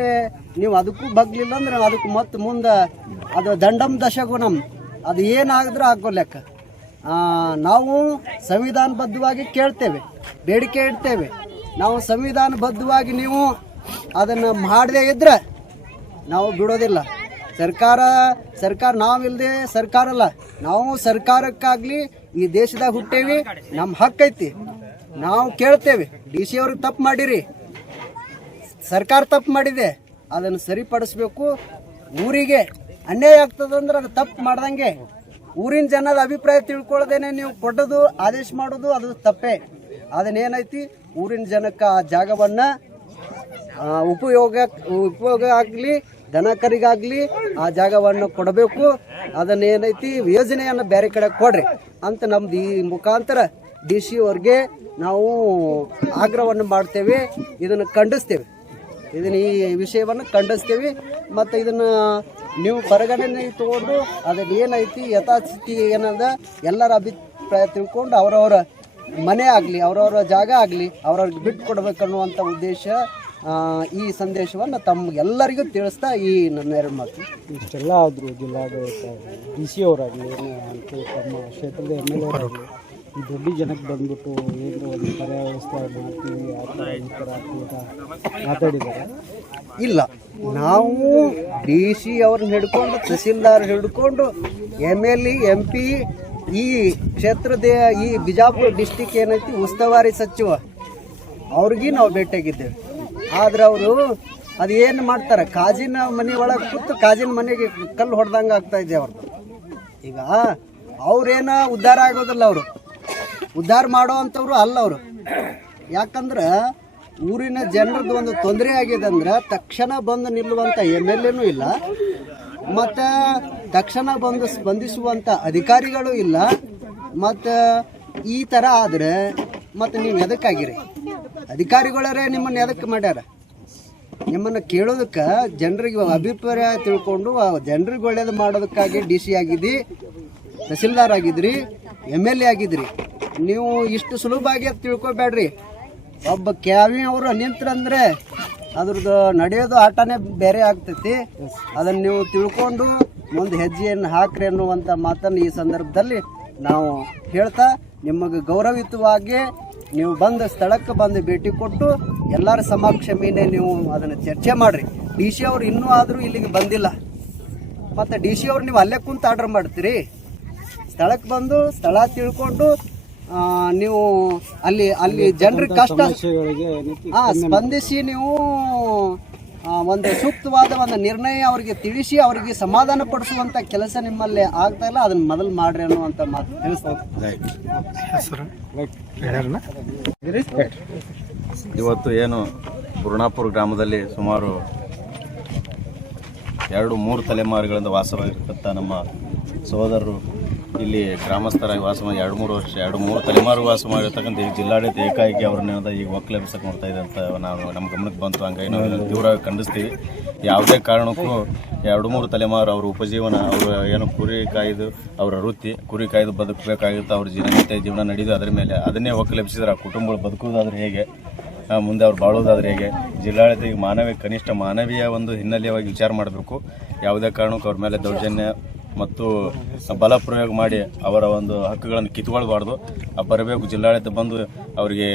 ನೀವು ಅದಕ್ಕೂ ಬಗ್ಲಿಲ್ಲ ಅಂದ್ರೆ ಅದಕ್ಕೆ ಮತ್ತೆ ಮುಂದೆ ಅದು ದಂಡಂ ದಶಗುಣಂ ಅದು ಏನಾಗಿದ್ರೂ ಆಗೋ ಲೆಕ್ಕ. ನಾವು ಸಂವಿಧಾನಬದ್ಧವಾಗಿ ಕೇಳ್ತೇವೆ, ಬೇಡಿಕೆ ಇಡ್ತೇವೆ. ನಾವು ಸಂವಿಧಾನಬದ್ಧವಾಗಿ ನೀವು ಅದನ್ನು ಮಾಡದೇ ಇದ್ದರೆ ನಾವು ಬಿಡೋದಿಲ್ಲ. ಸರ್ಕಾರ ನಾವಿಲ್ಲದೆ ಸರ್ಕಾರ ಅಲ್ಲ. ನಾವು ಸರ್ಕಾರಕ್ಕಾಗಲಿ ಈ ದೇಶದಾಗ ಹುಟ್ಟೇವಿ, ನಮ್ಮ ಹಕ್ಕೈತಿ, ನಾವು ಕೇಳ್ತೇವೆ. DC ಅವ್ರಿಗೆ ತಪ್ಪು ಮಾಡಿರಿ, ಸರ್ಕಾರ ತಪ್ಪು ಮಾಡಿದೆ, ಅದನ್ನು ಸರಿಪಡಿಸ್ಬೇಕು. ಊರಿಗೆ ಅನ್ಯಾಯ ಆಗ್ತದಂದ್ರೆ ಅದು ತಪ್ಪು ಮಾಡ್ದಂಗೆ. ಊರಿನ ಜನದ ಅಭಿಪ್ರಾಯ ತಿಳ್ಕೊಳ್ಳೋದೇನೆ ನೀವು ಕೊಡೋದು ಆದೇಶ ಮಾಡೋದು ಅದು ತಪ್ಪೇ. ಅದನ್ನೇನೈತಿ ಊರಿನ ಜನಕ್ಕೆ ಆ ಜಾಗವನ್ನು ಉಪಯೋಗ ಆಗಲಿ, ದನ ಕರಿಗಾಗಲಿ ಆ ಜಾಗವನ್ನು ಕೊಡಬೇಕು. ಅದನ್ನೇನೈತಿ ಯೋಜನೆಯನ್ನು ಬೇರೆ ಕಡೆ ಕೊಡ್ರಿ ಅಂತ ನಮ್ದು ಈ ಮುಖಾಂತರ DC ಅವ್ರಿಗೆ ನಾವು ಆಗ್ರಹವನ್ನು ಮಾಡ್ತೇವೆ. ಇದನ್ನು ಖಂಡಿಸ್ತೇವೆ, ಈ ವಿಷಯವನ್ನು ಖಂಡಿಸ್ತೇವೆ. ಮತ್ತು ಇದನ್ನು ನೀವು ಪರಿಗಣನೆ ತಗೊಂಡು ಅದನ್ನ ಏನೈತಿ ಯಥಾಸ್ಥಿತಿ ಏನದ ಎಲ್ಲರ ಅಭಿಪ್ರಾಯ ತಿಳ್ಕೊಂಡು ಅವರವರ ಮನೆ ಆಗಲಿ, ಅವರವರ ಜಾಗ ಆಗಲಿ ಅವ್ರವ್ರಿಗೆ ಬಿಟ್ಟು ಕೊಡಬೇಕನ್ನುವಂಥ ಉದ್ದೇಶ, ಈ ಸಂದೇಶವನ್ನು ತಮ್ಗೆಲ್ಲರಿಗೂ ತಿಳಿಸ್ತಾ ಈ ನನ್ನ ಎರಡು ಮಾತು. ಇಷ್ಟೆಲ್ಲ ಆದರೂ ಜಿಲ್ಲಾಡಳಿತ DC ಅವರಾಗಲಿ ಅಂತ ತಮ್ಮ ಕ್ಷೇತ್ರದ MLA ಅವರಾಗಲಿ ಈ ದೊಡ್ಡ ಜನಕ್ಕೆ ಬಂದ್ಬಿಟ್ಟು ಏನೋ ಒಂದು ಪರ್ಯಾಯ ವ್ಯವಸ್ಥೆ ಮಾಡ್ತೀವಿ ಆ ಥರ ಈ ಥರ ಮಾತಾಡಿದ್ದಾರೆ. ಇಲ್ಲ, ನಾವು DC ಅವ್ರನ್ನ ಹಿಡ್ಕೊಂಡು, ತಹಸೀಲ್ದಾರ್ ಹಿಡ್ಕೊಂಡು, MLA MP, ಈ ಕ್ಷೇತ್ರದ ಈ ಬಿಜಾಪುರ ಡಿಸ್ಟಿಕ್ ಏನೈತಿ ಉಸ್ತುವಾರಿ ಸಚಿವ ಅವ್ರಿಗೆ ನಾವು ಭೇಟಿಯಾಗಿದ್ದೇವೆ. ಆದ್ರೆ ಅವರು ಅದೇನು ಮಾಡ್ತಾರೆ, ಕಾಜಿನ ಮನೆ ಒಳಗೆ ಕೂತು ಕಾಜಿನ ಮನೆಗೆ ಕಲ್ಲು ಹೊಡೆದಂಗೆ ಆಗ್ತಾ ಇದೆ ಅವ್ರದ್ದು. ಈಗ ಅವ್ರೇನ ಉದ್ಧಾರ ಆಗೋದಿಲ್ಲ, ಅವರು ಉದ್ಧಾರ ಮಾಡೋ ಅಂಥವ್ರು ಅಲ್ಲ ಅವರು. ಯಾಕಂದ್ರೆ ಊರಿನ ಜನರದ್ದು ಒಂದು ತೊಂದರೆ ಆಗಿದೆ ಅಂದ್ರೆ ತಕ್ಷಣ ಬಂದು ನಿಲ್ಲುವಂಥ MLA ಇಲ್ಲ, ಮತ್ತು ತಕ್ಷಣ ಬಂದು ಸ್ಪಂದಿಸುವಂಥ ಅಧಿಕಾರಿಗಳು ಇಲ್ಲ. ಮತ್ತು ಈ ಥರ ಆದರೆ ಮತ್ತು ನೀವು ಎದಕ್ಕಾಗಿರಿ? ಅಧಿಕಾರಿಗಳರೇ ನಿಮ್ಮನ್ನು ಎದಕ್ಕೆ ಮಾಡ್ಯಾರ? ನಿಮ್ಮನ್ನು ಕೇಳೋದಕ್ಕೆ, ಜನರಿಗೆ ಅಭಿಪ್ರಾಯ ತಿಳ್ಕೊಂಡು ಜನರಿಗೆ ಒಳ್ಳೇದು ಮಾಡೋದಕ್ಕಾಗಿ DC ಆಗಿದ್ದಿ, ತಹಸೀಲ್ದಾರ್ ಆಗಿದ್ರಿ, MLA ಆಗಿದ್ರಿ. ನೀವು ಇಷ್ಟು ಸುಲಭವಾಗಿ ತಿಳ್ಕೊಬೇಡ್ರಿ. ಒಬ್ಬ ಕ್ಯಾವಿ ಅವರು ನಿಂತ್ರಂದ್ರೆ ಅದ್ರದ್ದು ನಡೆಯೋದು ಆಟನೇ ಬೇರೆ ಆಗ್ತೈತಿ. ಅದನ್ನು ನೀವು ತಿಳ್ಕೊಂಡು ಮುಂದೆ ಹೆಜ್ಜೆಯನ್ನು ಹಾಕ್ರಿ ಅನ್ನುವಂಥ ಮಾತನ್ನು ಈ ಸಂದರ್ಭದಲ್ಲಿ ನಾವು ಹೇಳ್ತಾ, ನಿಮಗೆ ಗೌರವಯುತವಾಗಿ ನೀವು ಬಂದು ಸ್ಥಳಕ್ಕೆ ಬಂದು ಭೇಟಿ ಕೊಟ್ಟು ಎಲ್ಲರ ಸಮಕ್ಷಮೇನೆ ನೀವು ಅದನ್ನು ಚರ್ಚೆ ಮಾಡಿರಿ. DC ಅವ್ರು ಇನ್ನೂ ಆದರೂ ಇಲ್ಲಿಗೆ ಬಂದಿಲ್ಲ, ಮತ್ತು DC ಅವ್ರು ನೀವು ಅಲ್ಲೇ ಕುಂತು ಆರ್ಡರ್ ಮಾಡ್ತೀರಿ. ಸ್ಥಳಕ್ಕೆ ಬಂದು ಸ್ಥಳ ತಿಳ್ಕೊಂಡು ನೀವು ಅಲ್ಲಿ ಜನರಿಗೆ ಕಷ್ಟ ಸ್ಪಂದಿಸಿ ನೀವು ಒಂದು ಸೂಕ್ತವಾದ ಒಂದು ನಿರ್ಣಯ ಅವರಿಗೆ ತಿಳಿಸಿ ಅವರಿಗೆ ಸಮಾಧಾನ ಪಡಿಸುವಂಥ ಕೆಲಸ ನಿಮ್ಮಲ್ಲಿ ಆಗ್ತಾ ಇಲ್ಲ. ಅದನ್ನು ಮೊದಲು ಮಾಡ್ರಿ ಅನ್ನುವಂಥ ಮಾತು ತಿಳಿಸ್ತಾರೆ. ಇವತ್ತು ಏನು ಬುರ್ಣಾಪುರ ಗ್ರಾಮದಲ್ಲಿ ಸುಮಾರು 2-3 ತಲೆಮಾರುಗಳಿಂದ ವಾಸವಾಗಿರ್ತಕ್ಕಂಥ ನಮ್ಮ ಸಹೋದರರು ಇಲ್ಲಿ ಗ್ರಾಮಸ್ಥರಾಗಿ ವಾಸ ಮಾಡಿ 2-3 ವರ್ಷ 2-3 ತಲೆಮಾರು ವಾಸ ಮಾಡಿರ್ತಕ್ಕಂಥ ಈ ಜಿಲ್ಲಾಡಳಿತ ಏಕಾಏಕಿ ಅವ್ರನ್ನ ಈಗ ಒಕ್ಕಲೆಬ್ಸಕ್ಕೆ ನೋಡ್ತಾ ಇದೆ ಅಂತ ನಾವು ನಮ್ಮ ಗಮನಕ್ಕೆ ಬಂತು. ಹಂಗಾಗಿ ನಾವು ಇದನ್ನು ತೀವ್ರವಾಗಿ ಖಂಡಿಸ್ತೀವಿ. ಯಾವುದೇ ಕಾರಣಕ್ಕೂ 2-3 ತಲೆಮಾರು ಅವ್ರ ಉಪಜೀವನ, ಅವರು ಏನು ಕುರಿ ಕಾಯ್ದು ಅವರ ವೃತ್ತಿ ಕುರಿ ಕಾಯ್ದು ಬದುಕಬೇಕಾಗಿತ್ತು, ಅವ್ರ ದಿನನಿತ್ಯ ಜೀವನ ನಡೆದು ಅದರ ಮೇಲೆ ಅದನ್ನೇ ಒಕ್ಕಲೆಬ್ಸಿದ್ರೆ ಆ ಕುಟುಂಬಗಳು ಬದುಕುವುದಾದ್ರೆ ಹೇಗೆ, ಮುಂದೆ ಅವ್ರು ಬಾಳೋದಾದ್ರೆ ಹೇಗೆ? ಜಿಲ್ಲಾಡಳಿತ ಈಗ ಕನಿಷ್ಠ ಮಾನವೀಯ ಒಂದು ಹಿನ್ನೆಲೆಯಾಗಿ ವಿಚಾರ ಮಾಡಬೇಕು. ಯಾವುದೇ ಕಾರಣಕ್ಕೂ ಅವ್ರ ಮೇಲೆ ದೌರ್ಜನ್ಯ ಮತ್ತು ಬಲ ಪ್ರಯೋಗ ಮಾಡಿ ಅವರ ಒಂದು ಹಕ್ಕುಗಳನ್ನು ಕಿತ್ಕೊಳ್ಬಾರ್ದು. ಬರಬೇಕು ಜಿಲ್ಲಾಡಳಿತ ಬಂದು ಅವರಿಗೆ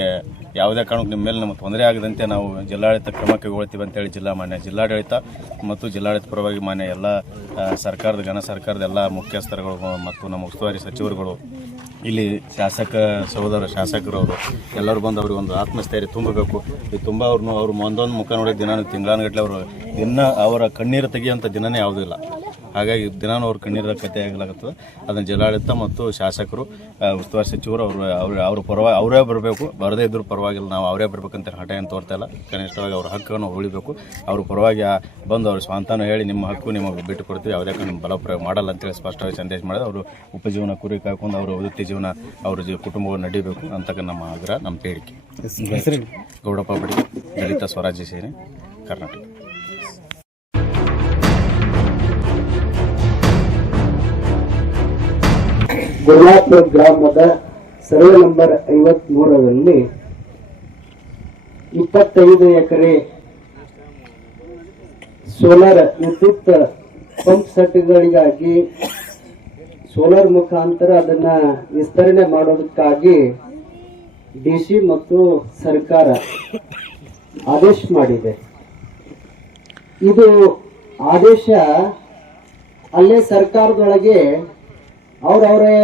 ಯಾವುದೇ ಕಾರಣಕ್ಕೂ ನಿಮ್ಮ ಮೇಲೆ ನಮಗೆ ತೊಂದರೆ ಆಗದಂತೆ ನಾವು ಜಿಲ್ಲಾಡಳಿತ ಕ್ರಮ ಕೈಗೊಳ್ತೀವಿ ಅಂತೇಳಿ ಜಿಲ್ಲಾಡಳಿತ ಮತ್ತು ಜಿಲ್ಲಾಡಳಿತ ಪರವಾಗಿ ಮಾನ್ಯ ಎಲ್ಲ ಸರ್ಕಾರದ ಘನ ಸರ್ಕಾರದ ಎಲ್ಲ ಮುಖ್ಯಸ್ಥರುಗಳು ಮತ್ತು ನಮ್ಮ ಉಸ್ತುವಾರಿ ಸಚಿವರುಗಳು, ಇಲ್ಲಿ ಶಾಸಕರವರು ಎಲ್ಲರೂ ಬಂದು ಅವ್ರಿಗೆ ಒಂದು ಆತ್ಮಸ್ಥೈರ್ಯ ತುಂಬಬೇಕು. ಇದು ತುಂಬ ಅವ್ರು ಒಂದೊಂದು ಮುಖ ನೋಡಿ ತಿಂಗಳಾನುಗಟ್ಟಲೆ ಅವರು ಅವರ ಕಣ್ಣೀರು ತೆಗೆಯುವಂಥ ದಿನನೇ ಯಾವುದೂ ಇಲ್ಲ. ಹಾಗಾಗಿ ದಿನಾನು ಅವ್ರ ಕಣ್ಣೀರ ಕತೆ ಆಗಲಾಗುತ್ತದೆ. ಅದನ್ನು ಜಿಲ್ಲಾಡಳಿತ ಮತ್ತು ಶಾಸಕರು, ಉಸ್ತುವಾರಿ ಸಚಿವರು ಅವ್ರ ಪರವಾಗಿ ಅವರೇ ಬರಬೇಕು. ಬರದೇ ಇದ್ರೂ ಪರವಾಗಿಲ್ಲ, ನಾವು ಅವರೇ ಬರಬೇಕಂತ ಹಠ ಏನು ತೋರ್ತಾ ಇಲ್ಲ. ಕನಿಷ್ಠವಾಗಿ ಅವ್ರ ಹಕ್ಕನ್ನು ಉಳಿಬೇಕು. ಅವ್ರ ಪರವಾಗಿ ಬಂದು ಅವ್ರು ಸ್ವಂತಾನು ಹೇಳಿ ನಿಮ್ಮ ಹಕ್ಕು ನಿಮಗೆ ಬಿಟ್ಟು ಕೊಡ್ತೀವಿ, ಯಾವುದೇ ನಿಮ್ಮ ಬಲ ಪ್ರಯೋಗ ಮಾಡಲ್ಲ ಅಂತೇಳಿ ಸ್ಪಷ್ಟವಾಗಿ ಸಂದೇಶ ಮಾಡಿದ್ರೆ ಅವರು ಉಪಜೀವನ ಕುರಿ ಕಾಯ್ಕೊಂಡು ಅವರು ವೃತ್ತಿ ಜೀವನ ಅವ್ರ ಕುಟುಂಬವನ್ನು ನಡೀಬೇಕು ಅಂತಕ್ಕ ನಮ್ಮ ಆಗ್ರಹ, ನಮ್ಮ ಬೇಡಿಕೆ. ಗೌಡಪ್ಪ ಬಡಿಗೆ, ದಲಿತ ಸ್ವರಾಜ್ಯ ಸೇನೆ, ಕರ್ನಾಟಕ. ಬುರ್ಣಾಪುರ ಗ್ರಾಮದ ಸರ್ವೆ ನಂಬರ್ 53ರಲ್ಲಿ 25 ಎಕರೆ ಸೋಲಾರ್ ವಿದ್ಯುತ್ ಪಂಪ್ ಸೆಟ್ಗಳಿಗಾಗಿ ಸೋಲಾರ್ ಮುಖಾಂತರ ಅದನ್ನ ವಿಸ್ತರಣೆ ಮಾಡೋದಕ್ಕಾಗಿ DC ಮತ್ತು ಸರ್ಕಾರ ಆದೇಶ ಮಾಡಿದೆ. ಇದು ಆದೇಶ ಅಲ್ಲೇ ಸರ್ಕಾರದೊಳಗೆ ಅವರವರೇ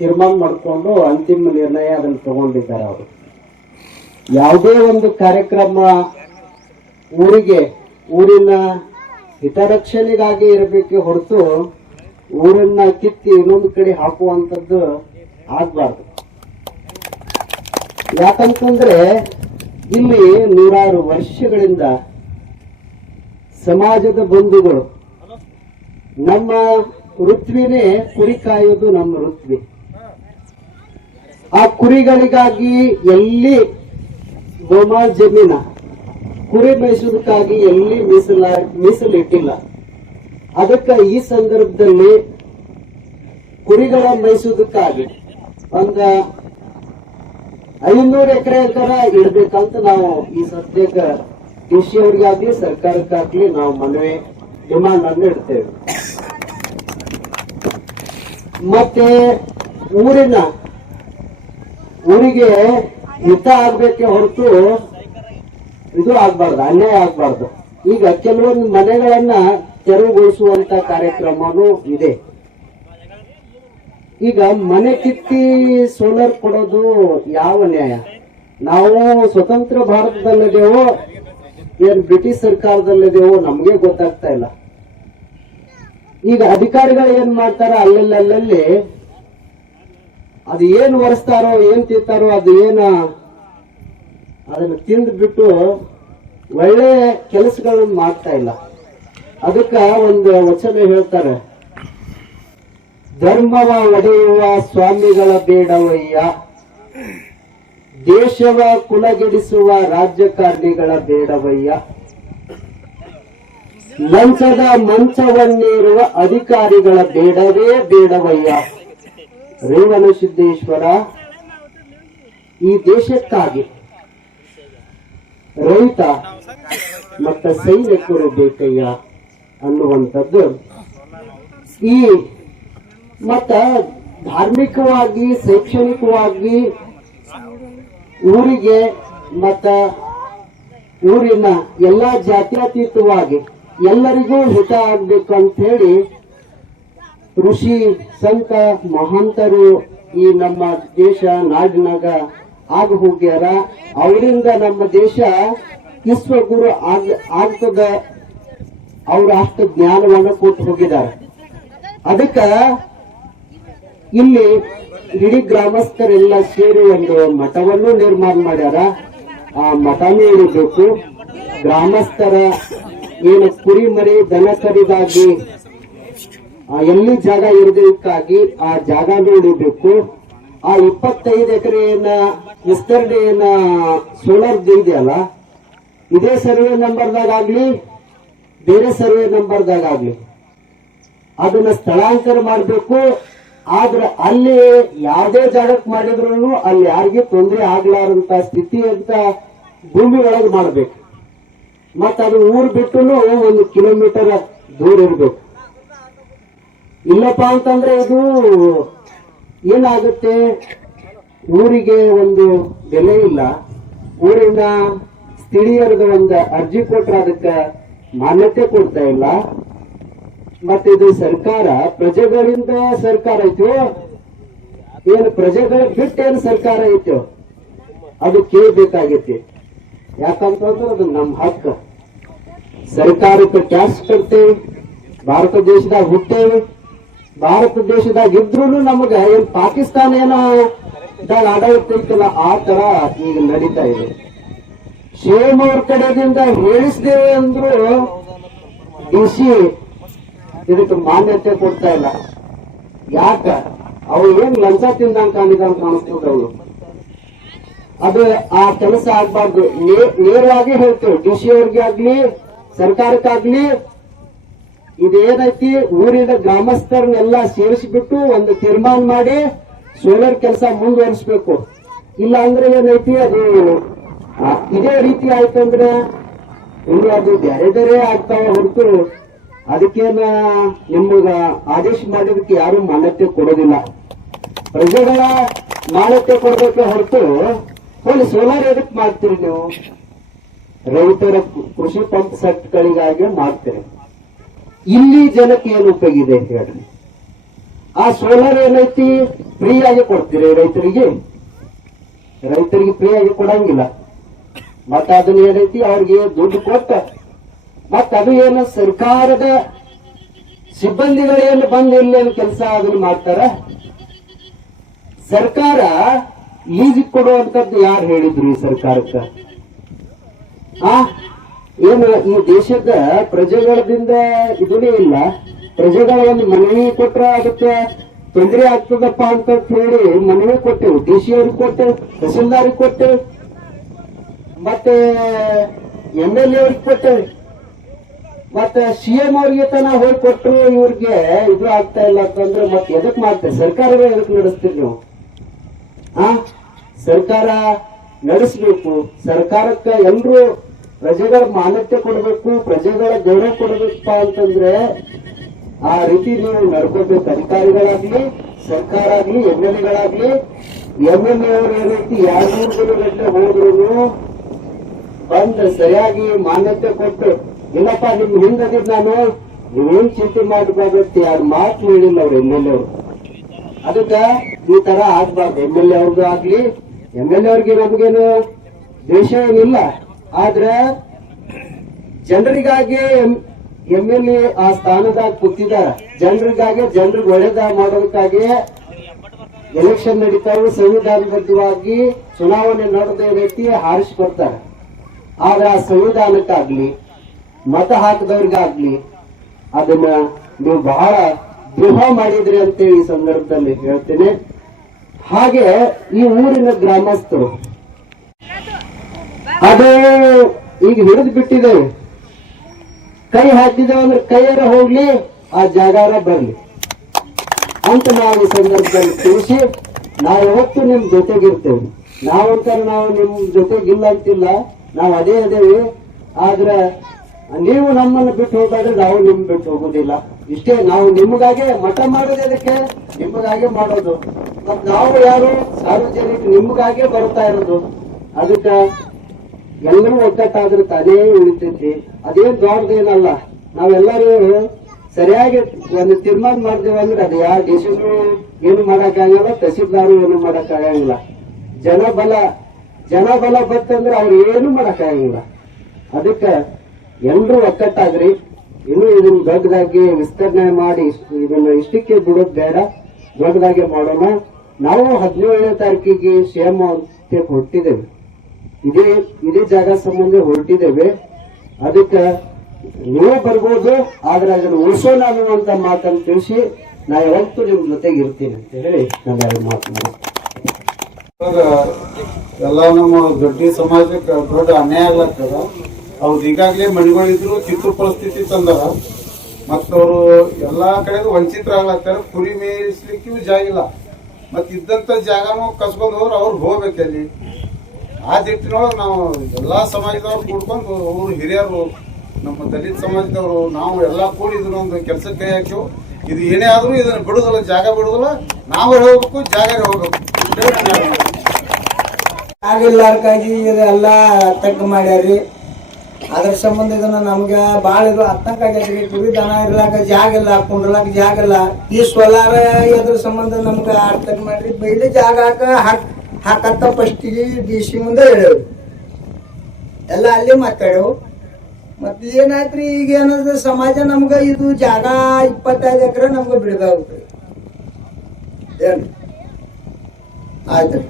ತೀರ್ಮಾನ ಮಾಡಿಕೊಂಡು ಅಂತಿಮ ನಿರ್ಣಯ ಅದನ್ನು ತಗೊಂಡಿದ್ದಾರೆ. ಅವರು ಯಾವುದೇ ಒಂದು ಕಾರ್ಯಕ್ರಮ ಊರಿನ ಹಿತರಕ್ಷಣೆಗಾಗಿ ಇರಬೇಕೆ ಹೊರತು ಊರನ್ನ ಕಿತ್ತಿ ಇನ್ನೊಂದು ಕಡೆ ಹಾಕುವಂಥದ್ದು ಆಗ್ಬಾರ್ದು. ಯಾಕಂತಂದ್ರೆ ಇಲ್ಲಿ ನೂರಾರು ವರ್ಷಗಳಿಂದ ಸಮಾಜದ ಬಂಧುಗಳು, ನಮ್ಮ ವೃತ್ವಿನೇ ಕುರಿ ಕಾಯೋದು ನಮ್ಮ ವೃತ್ವಿ. ಆ ಕುರಿಗಳಿಗಾಗಿ ಎಲ್ಲಿ ಗೋಮಾಳ ಜಮೀನ ಕುರಿ ಮೇಯಿಸೋದಕ್ಕಾಗಿ ಎಲ್ಲಿ ಮೀಸಲಿಟ್ಟಿಲ್ಲ. ಅದಕ್ಕೆ ಈ ಸಂದರ್ಭದಲ್ಲಿ ಕುರಿಗಳ ಮೇಯಿಸೋದಕ್ಕಾಗಿ ಒಂದು 500 ಎಕರೆ ಇಡ್ಬೇಕಂತ ನಾವು ಈ ಸದ್ಯಕ್ಕೆ ಕೃಷಿ ಅವರಿಗಾಗ್ಲಿ ಸರ್ಕಾರಕ್ಕಾಗ್ಲಿ ನಾವು ಮನವಿ ಡಿಮಾಂಡ್ ಅನ್ನು ಇಡ್ತೇವೆ. ಮತ್ತೆ ಊರಿಗೆ ಹಿತ ಆಗ್ಬೇಕೆ ಹೊರತು ಇದು ಆಗ್ಬಾರ್ದು, ಅನ್ಯಾಯ ಆಗ್ಬಾರ್ದು. ಈಗ ಕೆಲವೊಂದು ಮನೆಗಳನ್ನ ತೆರವುಗೊಳಿಸುವಂತ ಕಾರ್ಯಕ್ರಮನೂ ಇದೆ. ಈಗ ಮನೆ ಕಿತ್ತಿ ಸೋಲಾರ್ ಕೊಡೋದು ಯಾವ ನ್ಯಾಯ? ನಾವು ಸ್ವತಂತ್ರ ಭಾರತದಲ್ಲಿದ್ದೇವೋ ಏನ್ ಬ್ರಿಟಿಷ್ ಸರ್ಕಾರದಲ್ಲಿದ್ದೇವೋ ನಮ್ಗೆ ಗೊತ್ತಾಗ್ತಾ ಇಲ್ಲ. ಈಗ ಅಧಿಕಾರಿಗಳು ಏನ್ ಮಾಡ್ತಾರ, ಅಲ್ಲಲ್ಲಿ ಅದು ಏನ್ ಒರೆಸ್ತಾರೋ ಏನ್ ತಿಂತಾರೋ ಅದು ಅದನ್ನ ತಿಂದ್ಬಿಟ್ಟು ಒಳ್ಳೆ ಕೆಲಸಗಳನ್ನು ಮಾಡ್ತಾ ಇಲ್ಲ. ಅದಕ್ಕ ಒಂದು ವಚನ ಹೇಳ್ತಾರೆ, ಧರ್ಮವ ಒಡೆಯುವ ಸ್ವಾಮಿಗಳ ಬೇಡವಯ್ಯ, ದೇಶವ ಕುಲಗೆಡಿಸುವ ರಾಜಕಾರಣಿಗಳ ಬೇಡವಯ್ಯ, ಲಂಚದ ಮಂಚವನ್ನೇರುವ ಅಧಿಕಾರಿಗಳ ಬೇಡವೇ ಬೇಡವಯ್ಯ. ರೇವಣಸಿದ್ದೇಶ್ವರ, ಈ ದೇಶಕ್ಕಾಗಿ ರೈತ ಮತ್ತು ಸೈನಿಕರು ಬೇಕಯ್ಯ ಅನ್ನುವಂಥದ್ದು. ಈ ಮತ್ತ ಧಾರ್ಮಿಕವಾಗಿ ಶೈಕ್ಷಣಿಕವಾಗಿ ಊರಿಗೆ ಮತ್ತ ಊರಿನ ಎಲ್ಲಾ ಜಾತ್ಯತೀತವಾಗಿ ಎಲ್ಲರಿಗೂ ಹಿತ ಆಗ್ಬೇಕು ಅಂತ ಹೇಳಿ ಋಷಿ ಸಂತ ಮಹಾಂತರು ಈ ನಮ್ಮ ದೇಶ ನಾಡಿನಾಗ ಆಗ ಹೋಗ್ಯಾರ. ಅವರಿಂದ ನಮ್ಮ ದೇಶ ವಿಶ್ವಗುರು ಆಗ್ತದ. ಅವ್ರು ಅಷ್ಟು ಜ್ಞಾನವನ್ನು ಕೊಟ್ಟು ಹೋಗಿದ್ದಾರೆ. ಅದಕ್ಕ ಇಲ್ಲಿ ಇಡೀ ಗ್ರಾಮಸ್ಥರೆಲ್ಲ ಸೇರಿ ಒಂದು ಮಠವನ್ನು ನಿರ್ಮಾಣ ಮಾಡ್ಯಾರ. ಆ ಮಠನೂ ಇರಬೇಕು. ಗ್ರಾಮಸ್ಥರ ಏನು ಕುರಿ ಮರಿ ದನ ಕರಿಗಾಗಿ ಎಲ್ಲಿ ಜಾಗ ಇರೋದಕ್ಕಾಗಿ ಆ ಜಾಗನೂ ಉಳಿಬೇಕು. ಆ 25 ಎಕರೆಯನ್ನ ವಿಸ್ತರಣೆಯನ್ನ ಸೋಲಾರ್ ಇದೆಯಲ್ಲ, ಇದೇ ಸರ್ವೆ ನಂಬರ್ದಾಗ್ಲಿ ಬೇರೆ ಸರ್ವೆ ನಂಬರ್ದಾಗ್ಲಿ ಅದನ್ನ ಸ್ಥಳಾಂತರ ಮಾಡಬೇಕು. ಆದ್ರೆ ಅಲ್ಲಿ ಯಾವುದೇ ಜಾಗಕ್ಕೆ ಮಾಡಿದ್ರು ಅಲ್ಲಿ ಯಾರಿಗೂ ತೊಂದರೆ ಆಗ್ಲಾರಂತ ಸ್ಥಿತಿ ಅಂತ ಭೂಮಿ ಒಳಗೆ ಮಾಡ್ಬೇಕು. ಮತ್ತ ಅದು ಊರ್ ಬಿಟ್ಟು 1 ಕಿಲೋಮೀಟರ್ ದೂರ ಇರ್ಬೇಕು. ಇಲ್ಲಪ್ಪ ಅಂತಂದ್ರೆ ಇದು ಏನಾಗುತ್ತೆ, ಊರಿಗೆ ಒಂದು ಬೆಲೆ ಇಲ್ಲ. ಊರಿನ ಸ್ಥಳೀಯರದ ಒಂದು ಅರ್ಜಿ ಕೊಟ್ರೆ ಅದಕ್ಕೆ ಮಾನ್ಯತೆ ಕೊಡ್ತಾ ಇಲ್ಲ. ಮತ್ತೆ ಇದು ಸರ್ಕಾರ ಪ್ರಜೆಗಳಿಂದ ಸರ್ಕಾರ ಐತೋ ಏನು ಪ್ರಜೆಗಳ ಬಿಟ್ಟೇನು ಸರ್ಕಾರ ಐತೋ ಅದು ಕೇಳಬೇಕಾಗೈತಿ. ಯಾಕಂತಂದ್ರೆ ಅದು ನಮ್ಮ ಹಕ್ಕು. ಸರ್ಕಾರಕ್ಕೆ ಟ್ಯಾಕ್ಸ್ ಕಟ್ತೇವೆ, ಭಾರತ ದೇಶದಾಗ ಹುಟ್ಟೇವೆ, ಭಾರತ ದೇಶದಾಗ ಇದ್ರೂ ನಮಗ ಏನ್ ಪಾಕಿಸ್ತಾನ ಏನೋ ಆಡಳಿತ ಐತಲ್ಲ ಆ ತರ ಈಗ ನಡೀತಾ ಇದೆ. ಶೇಮ್ ಅವ್ರ ಕಡೆದಿಂದ ಹೇಳಿಸ್ದೇವೆ ಅಂದ್ರು ಡಿಸಿ ಇದಕ್ಕೆ ಮಾನ್ಯತೆ ಕೊಡ್ತಾ ಇಲ್ಲ. ಯಾಕ? ಅವು ಏನ್ ಲಂಚ ತಿಂದಂಗ ಕಾಣಿದಂತ ಕಾಣಿಸ್ತದ. ಅವಳು ಅದು ಆ ಕೆಲಸ ಆಗ್ಬಾರ್ದು. ನೇರವಾಗಿ ಹೇಳ್ತೇವೆ ಡಿಸಿ ಅವ್ರಿಗೆ ಆಗ್ಲಿ ಸರ್ಕಾರಕ್ಕಾಗ್ಲಿ, ಇದೇನೈತಿ ಊರಿನ ಗ್ರಾಮಸ್ಥರನ್ನೆಲ್ಲ ಸೇರಿಸಿಬಿಟ್ಟು ಒಂದು ತೀರ್ಮಾನ ಮಾಡಿ ಸೋಲಾರ್ ಕೆಲಸ ಮುಂದುವರಿಸಬೇಕು. ಇಲ್ಲ ಅಂದ್ರೆ ಏನೈತಿ ಅದು ಇದೇ ರೀತಿ ಆಯ್ತಂದ್ರೆ ಇನ್ನು ಅದು ಬೇರೆ ಬೇರೆ ಆಗ್ತಾವ ಹೊರತು ಅದಕ್ಕೇನ ನಿಮಗ ಆದೇಶ ಮಾಡೋದಕ್ಕೆ ಯಾರು ಮಾನ್ಯತೆ ಕೊಡೋದಿಲ್ಲ. ಪ್ರಜೆಗಳ ಮಾನ್ಯತೆ ಕೊಡಬೇಕೆ ಹೊರತು ಹೋಗಿ ಸೋಲಾರ್ ಎದಕ್ಕೆ ಮಾಡ್ತೀರಿ ನೀವು? ರೈತರ ಕೃಷಿ ಪಂಪ್ ಸೆಟ್ಗಳಿಗಾಗಿ ಮಾಡ್ತೀರಿ. ಇಲ್ಲಿ ಜನಕ್ಕೆ ಏನು ಉಪಯೋಗ ಇದೆ ಅಂತ ಹೇಳ್ರಿ. ಆ ಸೋಲಾರ್ ಏನೈತಿ ಫ್ರೀ ಆಗಿ ಕೊಡ್ತೀರಿ ರೈತರಿಗೆ? ಫ್ರೀ ಆಗಿ ಕೊಡಂಗಿಲ್ಲ. ಮತ್ತ ಅದನ್ನ ಏನೈತಿ ಅವ್ರಿಗೆ ದುಡ್ಡು ಕೊಟ್ಟ ಮತ್ತ ಅದು ಏನು ಸರ್ಕಾರದ ಸಿಬ್ಬಂದಿಗಳೇನು ಬಂದು ಇಲ್ಲೇನು ಕೆಲಸ ಅದನ್ನ ಮಾಡ್ತಾರ. ಸರ್ಕಾರ ಲೀಸ್ ಕೊಡುವಂತದ್ದು ಯಾರು ಹೇಳಿದ್ರು ಈ ಸರ್ಕಾರಕ್ಕೆ? ಏನು ಈ ದೇಶದ ಪ್ರಜೆಗಳದಿಂದ ಇದನ್ನೇ ಇಲ್ಲ, ಪ್ರಜೆಗಳ ಒಂದು ಮನವಿ ಕೊಟ್ರ ಅದಕ್ಕೆ ತೊಂದರೆ ಆಗ್ತದಪ್ಪ ಅಂತ ಹೇಳಿ ಮನವಿ ಕೊಟ್ಟೆವು. DC ಅವ್ರಿಗೆ ಕೊಟ್ಟೆವು, ತಹಸೀಲ್ದಾರಿಗೆ ಕೊಟ್ಟೆವು, ಮತ್ತೆ MLA ಅವ್ರಿಗೆ ಕೊಟ್ಟೆವು, ಮತ್ತೆ CM ಅವ್ರಿಗೆ ತನ ಹೋಗಿ ಕೊಟ್ಟರು. ಇವ್ರಿಗೆ ಇದು ಆಗ್ತಾ ಇಲ್ಲ ಅಂತಂದ್ರೆ ಮತ್ತೆ ಎದಕ್ ಮಾಡ್ತೇವೆ? ಸರ್ಕಾರವೇ ಎದಕ್ ನಡೆಸ್ತೀರಿ ನೀವು? ಸರ್ಕಾರ ನಡೆಸಬೇಕು. ಸರ್ಕಾರಕ್ಕೆ ಎಲ್ರು ಪ್ರಜೆಗಳ ಮಾನ್ಯತೆ ಕೊಡಬೇಕು, ಪ್ರಜೆಗಳ ಗೌರವ ಕೊಡಬೇಕಪ್ಪ ಅಂತಂದ್ರೆ ಆ ರೀತಿ ನೀವು ನಡ್ಕೋಬೇಕು. ಅಧಿಕಾರಿಗಳಾಗ್ಲಿ, ಸರ್ಕಾರ ಆಗ್ಲಿ, MLAಗಳಾಗ್ಲಿ. MLA ಅವರು ಏನೈತಿ 2-3 ಗಂಟೆ ಹೋದ್ರು ಬಂದು ಸರಿಯಾಗಿ ಮಾನ್ಯತೆ ಕೊಟ್ಟು, ಇಲ್ಲಪ್ಪ ನಿಮ್ ಹಿಂದಿದ್ ನಾನು, ನೀವೇನ್ ಚಿಂತೆ ಮಾಡಬಾರ್ದು 2 ಮಾತು ಹೇಳಿಲ್ಲ ಅವ್ರು MLA ಅವರು. ಅದಕ್ಕ ಈ ತರ ಆಗ್ಬಾರ್ದು. MLA ಅವ್ರಿಗೂ ಆಗ್ಲಿ, MLA ಅವ್ರಿಗೆ ನಮಗೇನು ದ್ವೇಷ ಏನಿಲ್ಲ. ಆದ್ರೆ ಜನರಿಗಾಗಿ MLA ಆ ಸ್ಥಾನದಾಗ ಕೂತಿದಾರ. ಜನರಿಗಾಗಿ, ಜನರಿಗೆ ಒಳ್ಳೇದ ಮಾಡೋದಕ್ಕಾಗಿ ಎಲೆಕ್ಷನ್ ನಡೀತಾವೆ, ಸಂವಿಧಾನಬದ್ಧವಾಗಿ ಚುನಾವಣೆ ನಡೆದ ರೀತಿ ಹಾರಿಸಿ ಬರ್ತಾರೆ. ಆದ್ರೆ ಆ ಸಂವಿಧಾನಕ್ಕಾಗ್ಲಿ, ಮತ ಹಾಕಿದವ್ರಿಗಾಗ್ಲಿ ಅದನ್ನ ನೀವು ಬಹಳ ದ್ರೋಹ ಮಾಡಿದ್ರಿ ಅಂತೇಳಿ ಈ ಸಂದರ್ಭದಲ್ಲಿ ಹೇಳ್ತೇನೆ. ಹಾಗೆ ಈ ಊರಿನ ಗ್ರಾಮಸ್ಥರು ಅದೇ ಈಗ ಹಿಡಿದು ಬಿಟ್ಟಿದ್ದೇವೆ. ಕೈ ಹಾಕಿದ್ದೇವೆ ಅಂದ್ರೆ ಕೈಯಾರ ಹೋಗ್ಲಿ, ಆ ಜಾಗಾರ ಬರ್ಲಿ ಅಂತ ನಾವು ಈ ಸಂದರ್ಭದಲ್ಲಿ ತಿಳಿಸಿ, ನಾವು ಯಾವತ್ತೂ ನಿಮ್ ಜೊತೆಗಿರ್ತೇವೆ. ನಾವು ನಿಮ್ ಜೊತೆಗಿಲ್ಲ ಅಂತಿಲ್ಲ, ನಾವು ಅದೇ ಅದೇವಿ. ಆದ್ರೆ ನೀವು ನಮ್ಮನ್ನು ಬಿಟ್ಟು ಹೋಗಾದ್ರೆ ನಾವು ನಿಮ್ ಬಿಟ್ಟು ಹೋಗುದಿಲ್ಲ. ಇಷ್ಟೇ. ನಾವು ನಿಮಗಾಗೆ ಮಠ ಮಾಡೋದು ಅದಕ್ಕೆ, ನಿಮಗಾಗೆ ಮಾಡೋದು. ಮತ್ ನಾವು ಯಾರು ಸಾರ್ವಜನಿಕ ನಿಮಗಾಗೆ ಬರ್ತಾ ಇರೋದು. ಅದಕ್ಕ ಎಲ್ಲರೂ ಒಗ್ಗಟ್ಟಾದ್ರೆ ತಾನೇ ಉಳಿತೈತಿ. ಅದೇನ್ ದೊಡ್ಡದೇನಲ್ಲ. ನಾವೆಲ್ಲರೂ ಸರಿಯಾಗಿ ಒಂದು ತೀರ್ಮಾನ ಮಾಡ್ದೇವ ಅಂದ್ರೆ ಅದು ಯಾವ ದೇಶಗಳು ಏನು ಮಾಡಕ್ಕಾಗಲ್ಲ, ತಹಸೀಲ್ದಾರು ಏನು ಮಾಡಕ್ಕಾಗಂಗಿಲ್ಲ. ಜನಬಲ ಬತ್ತಂದ್ರೆ ಅವ್ರು ಏನು ಮಾಡಕ್ಕಾಗಂಗಿಲ್ಲ. ಅದಕ್ಕ ಎಲ್ರೂ ಒಕ್ಕಟ್ಟಾಗ್ರಿ. ಇನ್ನು ಇದನ್ನ ದೊಡ್ಡದಾಗಿ ವಿಸ್ತರಣೆ ಮಾಡಿ ಇದನ್ನ ಇಷ್ಟಕ್ಕೆ ಬಿಡೋದ್ ಬೇಡ, ದೊಡ್ಡದಾಗಿ ಮಾಡೋಣ. ನಾವು 17ನೇ ತಾರೀಕಿಗೆ CM ಅಂತ ಹೊರಟಿದ್ದೇವೆ. ಇದೇ ಜಾಗ ಸಂಬಂಧ ಹೊರಟಿದ್ದೇವೆ. ಅದಕ್ಕೆ ನೀವು ಬರ್ಬೋದು, ಆದ್ರೆ ಅದನ್ನು ಉಳಿಸೋಣ ಅನ್ನುವಂತ ಮಾತನ್ನು ತಿಳಿಸಿ ನಾ ಯಾವತ್ತೂ ನಿಮ್ ಜೊತೆಗೆ ಇರ್ತೀನಿ ಅಂತ ಹೇಳಿ ನಾನು ಮಾತನಾಡ. ಎಲ್ಲ ನಮ್ಮ ದೊಡ್ಡ ಸಮಾಜಕ್ಕೆ ದೊಡ್ಡ ಅನ್ಯಾಯ ಆಗ್ಲತ್ತದ. ಅವ್ರು ಈಗಾಗಲೇ ಮಣಿಗಳಿದ್ರು ಕಿತ್ತು ಪರಿಸ್ಥಿತಿ ತಂದಾರ. ಮತ್ತವರು ಎಲ್ಲಾ ಕಡೆ ವಂಚಿತರಾಗ್ಲತ್ತಾರ. ಕುರಿ ಮೇಯಿಸ್ಲಿಕ್ಕೂ ಜಾಗ ಇಲ್ಲ. ಮತ್ ಇದ್ದಂತ ಜಾಗನೂ ಕಸ್ಕೊಂಡ್ ಹೋದ್ರೆ ಅವ್ರು ಹೋಗ್ಬೇಕಲ್ಲಿ. ಆ ದಿಟ್ಟಿನೊಳಗೆ ನಾವು ಎಲ್ಲಾ ಸಮಾಜದವ್ರು ಕೂಡ್ಕೊಂಡು, ಅವರು ಹಿರಿಯರು, ನಮ್ಮ ದಲಿತ ಸಮಾಜದವರು, ನಾವು ಎಲ್ಲಾ ಕೂಡಿ ಇದನ್ನೊಂದು ಕೆಲಸಕ್ಕೆ ಕೈ ಹಾಕಿವು. ಇದು ಏನೇ ಆದ್ರೂ ಇದನ್ನ ಬಿಡುದಿಲ್ಲ, ಜಾಗ ಬಿಡುದಿಲ್ಲ. ನಾವು ಹೋಗ್ಬೇಕು, ಜಾಗ ಹೋಗ್ಬೇಕು. ಆಗಿಲ್ಲಾರ್ಕಾಗಿ ಇದೆಲ್ಲ ತಗ್ಗು ಮಾಡ್ಯಾರ್ರಿ. ಅದ್ರ ಸಂಬಂಧ ಇದನ್ನ ನಮ್ಗೆ ಬಾಳ ಇದು ಆತಂಕ ಆಗೈತ್ರಿ. ಕುರಿ ದನ ಇರ್ಲಾಕ ಜಾಗ ಇಲ್ಲ, ಕುಂಡ್ರಲಾಕ ಜಾಗ ಇಲ್ಲ. ಈ ಸೋಲಾರ ಅದ್ರ ಸಂಬಂಧ ನಮ್ಗೆ ತಗ್ಗ ಮಾಡ್ರಿ. ಬೈಲಿ ಜಾಗ ಹಾಕತ್ತ ಫಸ್ಟಿಗೆ DC ಮುಂದೆ ಹೇಳೇವು. ಎಲ್ಲ ಅಲ್ಲಿ ಮಾತಾಡೇವು. ಮತ್ತೆ ಏನಾಯ್ತ್ರಿ, ಈಗ ಏನಂದ್ರೆ ಸಮಾಜ ನಮ್ಗ ಇದು ಜಾಗ 25 ಎಕರೆ ನಮ್ಗೆ ಬಿಡಬೇಕಾಗ್ರಿ. ಏನ್ ಆಯ್ತ್ರಿ.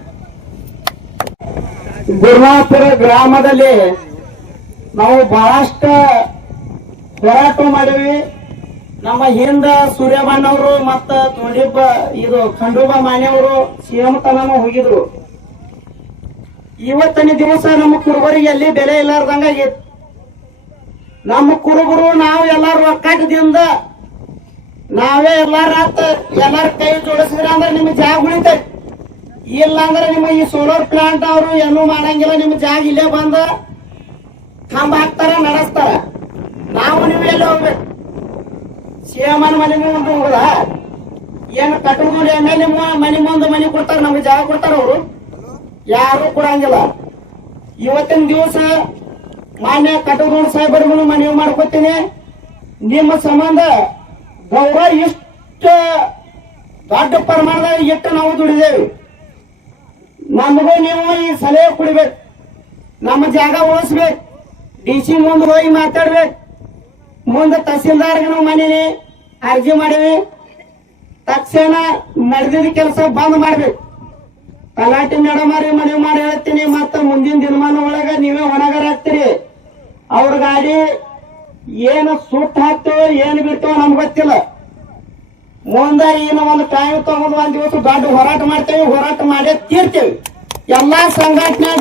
ಗುರುನಾಪುರ ಗ್ರಾಮದಲ್ಲಿ ನಾವು ಬಹಳಷ್ಟು ಹೋರಾಟ ಮಾಡಿವಿ. ನಮ್ಮ ಹಿಂದ ಸೂರ್ಯಬಣ್ಣವರು ಮತ್ತ ಖಂಡೂಬ ಮಾನ್ಯವರು CM ತನೂ ಹೋಗಿದ್ರು. ಇವತ್ತಿನ ದಿವಸ ನಮ್ಮ ಕುರುಬರಿಗೆ ಎಲ್ಲಿ ಬೆಲೆ ಇಲ್ಲಾರ್ದಂಗ ಆಗೈತಿ. ನಮ್ಮ ಕುರುಬರು ನಾವು ಎಲ್ಲಾರು ಒಕ್ಕಟ್ಟದಿಂದ ನಾವೇ ಎಲ್ಲಾರ ಕೈ ಜೋಡಿಸಿದ್ರ ಅಂದ್ರೆ ನಿಮ್ ಜಾಗ ಉಳಿತೈತಿ. ಇಲ್ಲ ಅಂದ್ರೆ ನಿಮ್ಮ ಈ ಸೋಲಾರ್ ಪ್ಲಾಂಟ್ ಅವರು ಏನೂ ಮಾಡಂಗಿಲ್ಲ. ನಿಮ್ ಜಾಗ ಇಲ್ಲೇ ಬಂದ ಕಂಬ ಹಾಕ್ತಾರ, ನಡೆಸ್ತಾರ. ನಾವು ನೀವು ಎಲ್ಲಿ ಹೋಗ್ಬೇಕು? CM ಮನೆ ಮುಂದೆ ಹೋಗುದ? ಏನು ಕಟ್ಟುದು MLA ಮನೆ ಮುಂದೆ ಮನೆ ಕೊಡ್ತಾರ, ನಮ್ಗೆ ಜಾಗ ಕೊಡ್ತಾರ ಅವರು? ಯಾರು ಕೊಡಂಗಿಲ್ಲ. ಇವತ್ತಿನ ದಿವಸ ಮಾನ್ಯ ಕಟಗೂರು ಸಾಹೇಬರಿಗೂ ಮನವಿ ಮಾಡ್ಕೊತೀನಿ. ನಿಮ್ಮ ಸಂಬಂಧ ಗೌರವ ಇಷ್ಟು ದೊಡ್ಡ ಪ್ರಮಾಣದಾಗ ಇಟ್ಟು ನಾವು ದುಡಿದೇವಿ. ನಮಗೂ ನೀವು ಈ ಸಲಹೆ ಕೊಡ್ಬೇಕು. ನಮ್ಮ ಜಾಗ ಉಳಿಸ್ಬೇಕು. DC ಮುಂದೆ ಹೋಗಿ ಮಾತಾಡ್ಬೇಕು. ಮುಂದೆ ತಹಸೀಲ್ದಾರ್ಗೆ ನಾವು ಮನೇಲಿ ಅರ್ಜಿ ಮಾಡಿವಿ. ತಕ್ಷಣ ನಡೆದಿದ್ದ ಕೆಲಸ ಬಂದ್ ಮಾಡ್ಬೇಕು. ತಲಾಟಿ ಮೇಡಮ್ ಮನವಿ ಮಾಡಿ ಹೇಳ್ತೀನಿ. ಮತ್ತ ಮುಂದಿನ ದಿನಮಾನ ಒಳಗ ನೀವೇ ಹೊಣೆಗಾರ ಆಗ್ತೀರಿ. ಅವ್ರ ಗಾಡಿ ಏನು ಸುಟ್ಟು ಹಾಕ್ತೋ ಏನು ಬಿಡ್ತೋ ನಮ್ಗೆ ಗೊತ್ತಿಲ್ಲ. ಮುಂದೆ ಇನ್ನು ಒಂದು ಟೈಮ್ ತಗೊಂಡು ಒಂದ್ ದಿವಸ ದೊಡ್ಡ ಹೋರಾಟ ಮಾಡ್ತೇವೆ, ಹೋರಾಟ ಮಾಡೇ ತೀರ್ತೇವೆ. ಎಲ್ಲಾ ಸಂಘಟನೆ,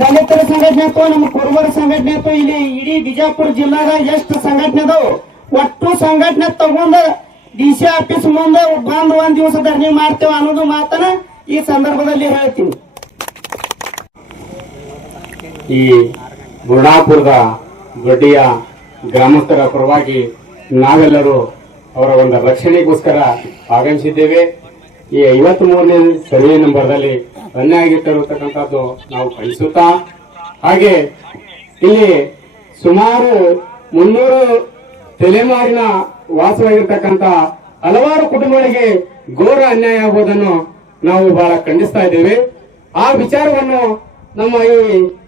ದಲಿತರ ಸಂಘಟನೆ ಆಯ್ತು, ನಮ್ಮ ಕುರುಬರ ಸಂಘಟನೆ ಆಯ್ತು, ಇಲ್ಲಿ ಇಡೀ ಬಿಜಾಪುರ ಜಿಲ್ಲಾದ ಎಷ್ಟು ಸಂಘಟನೆ ಅದಾವು ಒಟ್ಟು ಸಂಘಟನೆ ತಗೊಂಡು DC ಆಫೀಸ್ ಮುಂದೆ ಬಂದು ಒಂದ್ ದಿವಸ ಧರಣಿ ಮಾಡ್ತೇವೆ ಅನ್ನೋದು ಮಾತನ್ನ ಈ ಸಂದರ್ಭದಲ್ಲಿ ಹೇಳ್ತೀನಿ. ಈ ಗುರುಣಾಪುರದ ಗಡ್ಡಿಯ ಗ್ರಾಮಸ್ಥರ ಪರವಾಗಿ ನಾವೆಲ್ಲರೂ ಅವರ ಒಂದು ರಕ್ಷಣೆಗೋಸ್ಕರ ಆಗಮಿಸಿದ್ದೇವೆ. ಈ 53ನೇ ಸರ್ವೆ ನಂಬರ್ದಲ್ಲಿ ಅನ್ಯಾಯ ಆಗಿಟ್ಟಿರತಕ್ಕಂಥದ್ದು ನಾವು ಖಂಡಿಸುತ್ತಾ, ಹಾಗೆ ಇಲ್ಲಿ ಸುಮಾರು 300 ತಲೆಮಾರಿನ ವಾಸವಾಗಿರ್ತಕ್ಕಂಥ ಹಲವಾರು ಕುಟುಂಬಗಳಿಗೆ ಘೋರ ಅನ್ಯಾಯ ಆಗುವುದನ್ನು ನಾವು ಬಹಳ ಖಂಡಿಸ್ತಾ ಇದ್ದೇವೆ. ಆ ವಿಚಾರವನ್ನು ನಮ್ಮ ಈ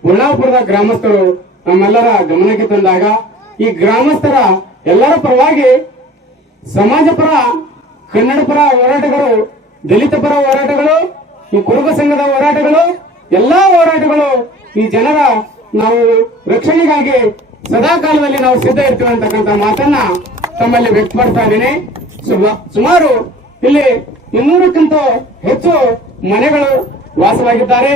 ಗುರುಣಾಪುರದ ಗ್ರಾಮಸ್ಥರು ನಮ್ಮೆಲ್ಲರ ಗಮನಕ್ಕೆ ತಂದಾಗ ಈ ಗ್ರಾಮಸ್ಥರ ಎಲ್ಲರ ಪರವಾಗಿ ಸಮಾಜ ಪರ, ಕನ್ನಡ ಪರ ಹೋರಾಟಗಳು, ದಲಿತ ಪರ ಹೋರಾಟಗಳು, ಈ ಕುರುಬ ಸಂಘದ ಹೋರಾಟಗಳು, ಎಲ್ಲಾ ಹೋರಾಟಗಳು ಈ ಜನರ ನಾವು ರಕ್ಷಣೆಗಾಗಿ ಸದಾ ಕಾಲದಲ್ಲಿ ನಾವು ಸಿದ್ಧ ಇರ್ತೀವಿ ಅಂತಕ್ಕಂಥ ಮಾತನ್ನ ತಮ್ಮಲ್ಲಿ ವ್ಯಕ್ತಪಡ್ತಾ ಇದ್ದೇನೆ. ಸುಮಾರು ಇಲ್ಲಿ 200ಕ್ಕಿಂತ ಹೆಚ್ಚು ಮನೆಗಳು ವಾಸವಾಗಿದ್ದಾರೆ.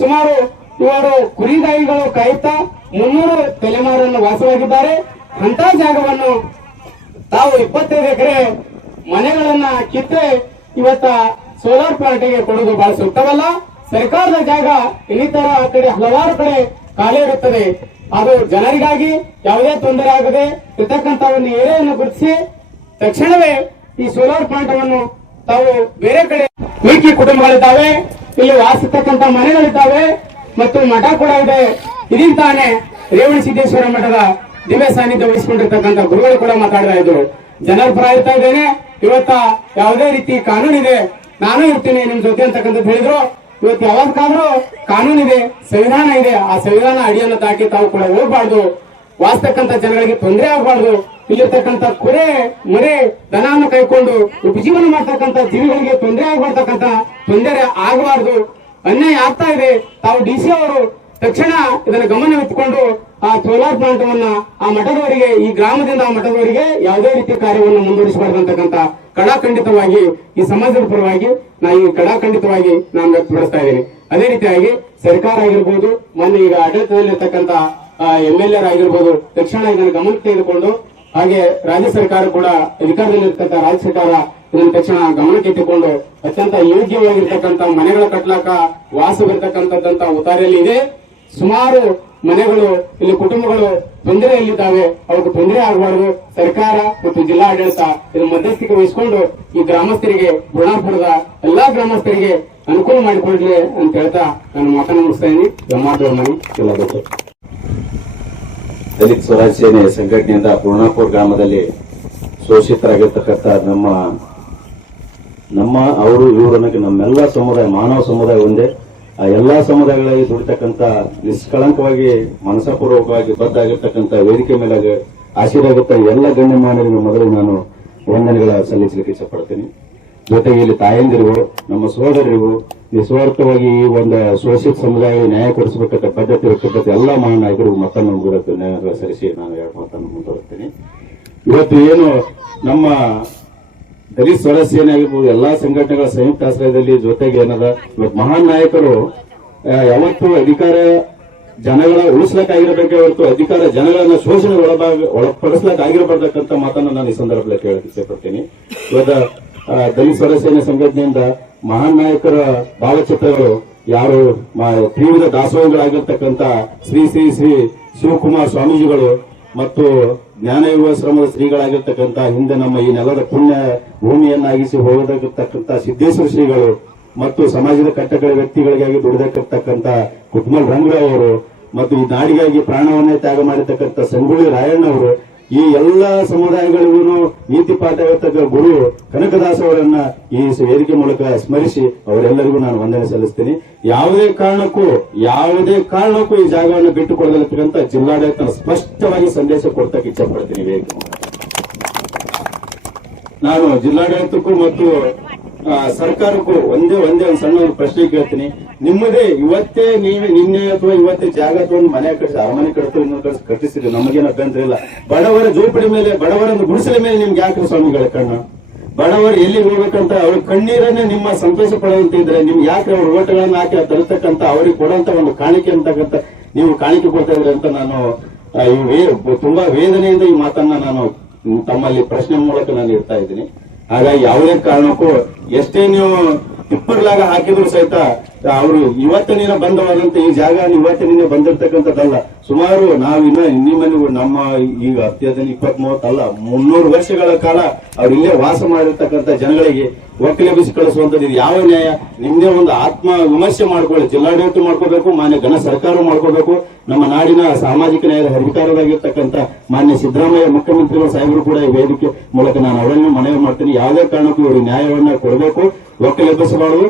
ಸುಮಾರು ಇವರು ಕುರಿಗಾಯಿಗಳು ಕಾಯುತ್ತಾ 300 ತಲೆಮಾರನ್ನು ವಾಸವಾಗಿದ್ದಾರೆ. ಅಂತ ಜಾಗವನ್ನು ತಾವು 25 ಎಕರೆ ಮನೆಗಳನ್ನ ಕಿತ್ತೆ ಇವತ್ತ ಸೋಲಾರ್ ಪ್ಲಾಂಟ್ಗೆ ಕೊಡುವುದು ಬಹಳ ಸೂಕ್ತವಲ್ಲ. ಸರ್ಕಾರದ ಜಾಗ ಇನ್ನಿತರ ಕಡೆ ಹಲವಾರು ಕಡೆ ಖಾಲಿ ಇರುತ್ತದೆ. ಅದು ಜನರಿಗಾಗಿ ಯಾವುದೇ ತೊಂದರೆ ಆಗದೆ ಇರ್ತಕ್ಕಂಥ ಒಂದು ಏರಿಯಾವನ್ನು ಗುರುತಿಸಿ ತಕ್ಷಣವೇ ಈ ಸೋಲಾರ್ ಪ್ಲಾಂಟ್ ಅನ್ನು ತಾವು ಬೇರೆ ಕಡೆ ಮೀಕಿ ಕುಟುಂಬಗಳಿದ್ದಾವೆ, ಇಲ್ಲಿ ವಾಸಿಸ್ತಕ್ಕಂಥ ಮನೆಗಳಿದ್ದಾವೆ ಮತ್ತು ಮಠ ಕೂಡ ಇದೆ. ಇದೀಗ ತಾನೇ ರೇವಣಸಿದ್ದೇಶ್ವರ ಮಠದ ದಿವ್ಯ ಸಾನ್ನಿಧ್ಯ ವಹಿಸಿಕೊಂಡಿರ್ತಕ್ಕಂಥ ಗುರುಗಳು ಕೂಡ ಮಾತಾಡ್ತಾ ಇದ್ರು. ಜನರ ಪರ ಇರ್ತಾ ಇದ್ದೇನೆ. ಇವತ್ತ ಯಾವುದೇ ರೀತಿ ಕಾನೂನಿದೆ, ನಾನು ಇರ್ತೀನಿ ನಿಮ್ ಜೊತೆ ಅಂತಕ್ಕಂಥದ್ದು ಹೇಳಿದ್ರು. ಇವತ್ತು ಯಾವಾಗಾದ್ರೂ ಕಾನೂನಿದೆ, ಸಂವಿಧಾನ ಇದೆ. ಆ ಸಂವಿಧಾನ ಅಡಿಯನ್ನು ದಾಟಿ ತಾವು ಕೂಡ ಹೋಗ್ಬಾರ್ದು. ವಾಸ್ತಕ್ಕಂಥ ಜನಗಳಿಗೆ ತೊಂದರೆ ಆಗಬಾರ್ದು. ಇಲ್ಲಿರ್ತಕ್ಕಂಥ ಕುರೆ ಮರೆ ದನವನ್ನು ಕೈಕೊಂಡು ಉಪಜೀವನ ಮಾಡ್ತಕ್ಕಂಥ ಜೀವಿಗಳಿಗೆ ತೊಂದರೆ ತೊಂದರೆ ಆಗಬಾರ್ದು. ಅನ್ಯಾಯ ಆಗ್ತಾ ಇದೆ. ತಾವು DC ಅವರು ತಕ್ಷಣ ಇದನ್ನು ಗಮನವಿಟ್ಟುಕೊಂಡು ಆ ಸೋಲಾರ್ ಪ್ಲಾಂಟ್ ವನ್ನ ಆ ಮಠದವರಿಗೆ, ಈ ಗ್ರಾಮದಿಂದ ಆ ಮಠದವರಿಗೆ ಯಾವುದೇ ರೀತಿಯ ಕಾರ್ಯವನ್ನು ಮುಂದುವರಿಸಬಾರ್ದಂತಕ್ಕಂಥ ಕಡಾಖಂಡಿತವಾಗಿ ಈ ಸಮಾಜದ ಪರವಾಗಿ ಕಡಾಖಂಡಿತವಾಗಿ ನಾನು ವ್ಯಕ್ತಪಡಿಸ್ತಾ ಇದ್ದೀನಿ. ಅದೇ ರೀತಿಯಾಗಿ ಸರ್ಕಾರ ಆಗಿರ್ಬೋದು, ಮೊನ್ನೆ ಈಗ ಆಡಳಿತದಲ್ಲಿರ್ತಕ್ಕಂಥ MLA ಆಗಿರ್ಬೋದು, ತಕ್ಷಣ ಇದನ್ನು ಗಮನಕ್ಕೆ ತೆಗೆದುಕೊಂಡು, ಹಾಗೆ ರಾಜ್ಯ ಸರ್ಕಾರ ಕೂಡ ಅಧಿಕಾರದಲ್ಲಿರ್ತಕ್ಕಂಥ ರಾಜ್ಯ ಸರ್ಕಾರ ಇದನ್ನು ತಕ್ಷಣ ಗಮನಕ್ಕೆ ಇಟ್ಟುಕೊಂಡು ಅತ್ಯಂತ ಯೋಗ್ಯವಾಗಿರ್ತಕ್ಕಂಥ ಮನೆಗಳ ಕಟ್ಲಾಕ ವಾಸವಿರ್ತಕ್ಕಂಥದ್ದಂತ ಉತ್ತಾರಿಯಲ್ಲಿ ಇದೆ. ಸುಮಾರು ಮನೆಗಳು ಇಲ್ಲಿ ಕುಟುಂಬಗಳು ತೊಂದರೆಯಲ್ಲಿದ್ದಾವೆ. ಅವಕ್ಕೆ ತೊಂದರೆ ಆಗಬಾರದು. ಸರ್ಕಾರ ಮತ್ತು ಜಿಲ್ಲಾ ಆಡಳಿತ ಇದು ಮಧ್ಯಸ್ಥಿಕೆ ವಹಿಸಿಕೊಂಡು ಈ ಗ್ರಾಮಸ್ಥರಿಗೆ, ಗುರುಣಾಪುರದ ಎಲ್ಲಾ ಗ್ರಾಮಸ್ಥರಿಗೆ ಅನುಕೂಲ ಮಾಡಿಕೊಡ್ಲಿ ಅಂತ ಹೇಳ್ತಾ ನಾನು ಮಾತನ್ನು ಮುಗಿಸ್ತಾ ಇದ್ದೀನಿ. ಮಾತುಗಳನ್ನು ಕೇಳಬೇಕು. ದಲಿತ ಸ್ವರಾಜ್ ಸೇನೆ ಸಂಘಟನೆಯಿಂದ ಗುರುಣಾಪುರ ಗ್ರಾಮದಲ್ಲಿ ಶೋಷಿತರಾಗಿರ್ತಕ್ಕಂಥ ನಮ್ಮ ಅವರು ಇವರು ಅನ್ನೋಕೆ ನಮ್ಮೆಲ್ಲ ಸಮುದಾಯ, ಮಾನವ ಸಮುದಾಯ ಒಂದೇ. ಆ ಎಲ್ಲಾ ಸಮುದಾಯಗಳಲ್ಲಿ ದುಡಿತಕ್ಕಂಥ ನಿಷ್ಕಳಂಕವಾಗಿ ಮನಸಪೂರ್ವಕವಾಗಿ ಬದ್ಧಾಗಿರ್ತಕ್ಕಂಥ ವೇದಿಕೆ ಮೇಲೆ ಆಶೀರ್ವಾದ ಎಲ್ಲ ಗಣ್ಯಮಾನ್ಯರಿಗೆ ಮೊದಲು ನಾನು ವಂದನೆಗಳ ಸಲ್ಲಿಸಲಿಕ್ಕೆ ಇಷ್ಟಪಡ್ತೀನಿ. ಜೊತೆಗೆ ಇಲ್ಲಿ ತಾಯಂದಿರಿಗೂ, ನಮ್ಮ ಸಹೋದರಿಗೂ ನಿಸ್ವಾರ್ಥವಾಗಿ ಈ ಒಂದು ಶೋಷಿತ ಸಮುದಾಯ ನ್ಯಾಯ ಕೊಡಿಸಬೇಕಂತ ಬದ್ಧತೆ ಎಲ್ಲ ಮಹಾನಾಯಕರಿಗೂ ಮತ್ತೊಂದು ನ್ಯಾಯ ಸರಿಸಿ ನಾನು ಮಾತನ್ನು ಮುಂದುವರಿಸ್ತೀನಿ. ಇವತ್ತು ಏನು ನಮ್ಮ ದಲಿತ ಸ್ವರಾಜ್ ಸೇನೆ ಆಗಿರ್ಬೋದು, ಎಲ್ಲಾ ಸಂಘಟನೆಗಳ ಸಂಯುಕ್ತ ಆಶ್ರಯದಲ್ಲಿ ಜೊತೆಗೆ ಏನದ ಇವತ್ತು ಮಹಾನ್ ನಾಯಕರು ಯಾವತ್ತೂ ಅಧಿಕಾರ ಜನಗಳ ಉಳಿಸ್ಲಿಕ್ಕಾಗಿರ್ಬೇಕೇ ಹೊರತು ಅಧಿಕಾರ ಜನಗಳನ್ನ ಶೋಷಣೆ ಒಳಪಡಿಸ್ಲಿಕ್ಕಾಗಿರಬಾರ್ದಕ್ಕಂತ ಮಾತನ್ನು ನಾನು ಈ ಸಂದರ್ಭದಲ್ಲಿ ಕೇಳಕ್ಕೆ ಇಷ್ಟಪಡ್ತೀನಿ. ಇವತ್ತು ದಲಿತ ಸ್ವರಾಜ್ ಸೇನೆ ಸಂಘಟನೆಯಿಂದ ಮಹಾನ್ ನಾಯಕರ ಭಾವಚಿತ್ರಗಳು ಯಾರು ತ್ರಿವಿಧ ದಾಸೋಹಗಳಾಗಿರ್ತಕ್ಕಂಥ ಶ್ರೀ ಶ್ರೀ ಶ್ರೀ ಶಿವಕುಮಾರ ಸ್ವಾಮೀಜಿಗಳು ಮತ್ತು ಜ್ಞಾನ ಯುವ ಶ್ರಮದ ಶ್ರೀಗಳಾಗಿರ್ತಕ್ಕಂಥ ಹಿಂದೆ ನಮ್ಮ ಈ ನೆಲದ ಪುಣ್ಯ ಭೂಮಿಯನ್ನಾಗಿಸಿ ಹೋಗತಕ್ಕಂಥ ಸಿದ್ದೇಶ್ವರ ಶ್ರೀಗಳು ಮತ್ತು ಸಮಾಜದ ಕಟ್ಟಕಡೆ ವ್ಯಕ್ತಿಗಳಿಗಾಗಿ ದುಡಿದಿರ್ತಕ್ಕಂಥ ಕುಟ್ಮಲ್ ರಂಗರಾವ್ ಅವರು ಮತ್ತು ಈ ನಾಡಿಗಾಗಿ ಪ್ರಾಣವನ್ನೇ ತ್ಯಾಗ ಮಾಡಿರ್ತಕ್ಕಂಥ ಸಂಗೊಳ್ಳಿ ರಾಯಣ್ಣ ಅವರು, ಈ ಎಲ್ಲ ಸಮುದಾಯಗಳಿಗೂ ನೀತಿ ಪಾಠ ಹೇಳ್ತಕ್ಕ ಗುರು ಕನಕದಾಸ ಅವರನ್ನ ಈ ವೇದಿಕೆ ಮೂಲಕ ಸ್ಮರಿಸಿ ಅವರೆಲ್ಲರಿಗೂ ನಾನು ವಂದನೆ ಸಲ್ಲಿಸ್ತೀನಿ. ಯಾವುದೇ ಕಾರಣಕ್ಕೂ ಈ ಜಾಗವನ್ನು ಬಿಟ್ಟುಕೊಡದಕ್ಕಂತ ಜಿಲ್ಲಾಡಳಿತ ಸ್ಪಷ್ಟವಾಗಿ ಸಂದೇಶ ಕೊಡ್ತಕ್ಕೆ ಇಚ್ಛಪಡ್ತೀನಿ. ವೇದಿಕೆ ನಾನು ಜಿಲ್ಲಾಡಳಿತಕ್ಕೂ ಮತ್ತು ಸರ್ಕಾರಕ್ಕೂ ಒಂದೇ ಒಂದು ಸಣ್ಣ ಒಂದು ಪ್ರಶ್ನೆ ಕೇಳ್ತೀನಿ. ನಿಮ್ಮದೇ ಇವತ್ತೇ ನೀವೇ ನಿನ್ನೆ ಅಥವಾ ಇವತ್ತೇ ಜಾಗ ಒಂದು ಮನೆ ಕಟ್ಟಿಸಿ ಅರಮನೆ ಕಟ್ಟಿಸಿ ಇನ್ನೊಂದು ಕಟ್ಟಿಸಿದ್ರಿ, ನಮಗೇನು ಅಭ್ಯಂತರ ಇಲ್ಲ. ಬಡವರ ಜೋಪಡಿ ಮೇಲೆ ಬಡವರ ಒಂದು ಗುಡಿಸಲ ಮೇಲೆ ನಿಮ್ಗೆ ಯಾಕೆ ಸ್ವಾಮಿಗಳ ಕಣ್ಣು? ಬಡವರು ಎಲ್ಲಿಗೆ ಹೋಗ್ಬೇಕಂತ ಅವ್ರ ಕಣ್ಣೀರನ್ನೇ ನಿಮ್ಮ ಸಂತೋಷ ಪಡುವಂತ ಇದ್ರೆ ನಿಮ್ಗೆ ಯಾಕೆ ಅವ್ರ ಓಟಗಳನ್ನ ಹಾಕಿ ತರತಕ್ಕಂತ ಅವ್ರಿಗೆ ಕೊಡುವಂತ ಒಂದು ಕಾಣಿಕೆ ಅಂತಕ್ಕಂಥ ನೀವು ಕಾಣಿಕೆ ಕೊಡ್ತಾ ಇದ್ರಿ ಅಂತ ನಾನು ತುಂಬಾ ವೇದನೆಯಿಂದ ಈ ಮಾತನ್ನ ನಾನು ತಮ್ಮಲ್ಲಿ ಪ್ರಶ್ನೆ ಮೂಲಕ ನಾನು ಇಡ್ತಾ ಇದ್ದೀನಿ. ಹಾಗಾಗಿ ಯಾವುದೇ ಕಾರಣಕ್ಕೂ ಎಷ್ಟೇ ನೀವು ತಿಪ್ಪರ್ಲಾಗ ಹಾಕಿದ್ರು ಸಹಿತ ಅವರು ಇವತ್ತಿನ ಬಂದವಾದಂತ ಈ ಜಾಗ ಇವತ್ತಿನ ಬಂದಿರ್ತಕ್ಕಂಥದ್ದಲ್ಲ. ಸುಮಾರು ನಾವಿನ್ನ ನಮ್ಮ ಈಗ ಅತ್ಯಧಿಕ 20-30 ಅಲ್ಲ 300 ವರ್ಷಗಳ ಕಾಲ ಅವ್ರು ಇಲ್ಲೇ ವಾಸ ಮಾಡಿರ್ತಕ್ಕಂಥ ಜನಗಳಿಗೆ ಒಕ್ಕಲೆಬ್ಬಿಸಿ ಕಳಿಸುವಂತದ್ದು ಇದು ಯಾವ ನ್ಯಾಯ? ನಿಮ್ದೇ ಒಂದು ಆತ್ಮ ವಿಮರ್ಶೆ ಮಾಡ್ಕೊಳ್ಳಿ. ಜಿಲ್ಲಾಡಳಿತ ಮಾಡ್ಕೋಬೇಕು, ಮಾನ್ಯ ಘನ ಸರ್ಕಾರ ಮಾಡ್ಕೋಬೇಕು. ನಮ್ಮ ನಾಡಿನ ಸಾಮಾಜಿಕ ನ್ಯಾಯದ ಅಧಿಕಾರವಾಗಿರ್ತಕ್ಕಂಥ ಮಾನ್ಯ ಸಿದ್ದರಾಮಯ್ಯ ಮುಖ್ಯಮಂತ್ರಿಗಳು ಸಾಹೇಬರು ಕೂಡ ಈ ವೇದಿಕೆ ಮೂಲಕ ನಾನು ಅವರನ್ನು ಮನವಿ ಮಾಡ್ತೀನಿ. ಯಾವುದೇ ಕಾರಣಕ್ಕೂ ಇವರು ನ್ಯಾಯವನ್ನ ಕೊಡಬೇಕು, ಒಕ್ಕಲೆಬ್ಬಿಸಬಾರದು.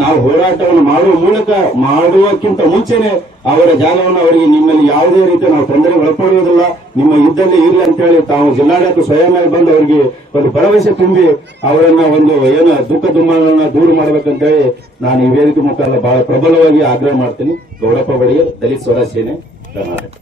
ನಾವು ಹೋರಾಟವನ್ನು ಮಾಡುವಕ್ಕಿಂತ ಮುಂಚೆನೆ ಅವರ ಜಾಗವನ್ನು ಅವರಿಗೆ ನಿಮ್ಮಲ್ಲಿ ಯಾವುದೇ ರೀತಿ ನಾವು ತೊಂದರೆ ಒಳಪಡುವುದಿಲ್ಲ, ನಿಮ್ಮ ಇದ್ದಲ್ಲಿ ಇರಲಿ ಅಂತ ಹೇಳಿ ತಾವು ಜಿಲ್ಲಾಡಳಿತ ಸ್ವಯಂ ಬಂದು ಅವರಿಗೆ ಒಂದು ಭರವಸೆ ತುಂಬಿ ಅವರನ್ನ ಒಂದು ಏನು ದುಃಖ ದುಮ್ಮನ ದೂರ ಮಾಡಬೇಕಂತ ಹೇಳಿ ನಾನು ಈ ವೇದಿಕೆ ಮುಖಾಂತರ ಬಹಳ ಪ್ರಬಲವಾಗಿ ಆಗ್ರಹ ಮಾಡ್ತೀನಿ. ಗೌಡಪ್ಪ ಬಡಿಗೇರ್, ದಲಿತ ಸ್ವರಾಜ್ ಸೇನೆ, ಕರ್ನಾಟಕ.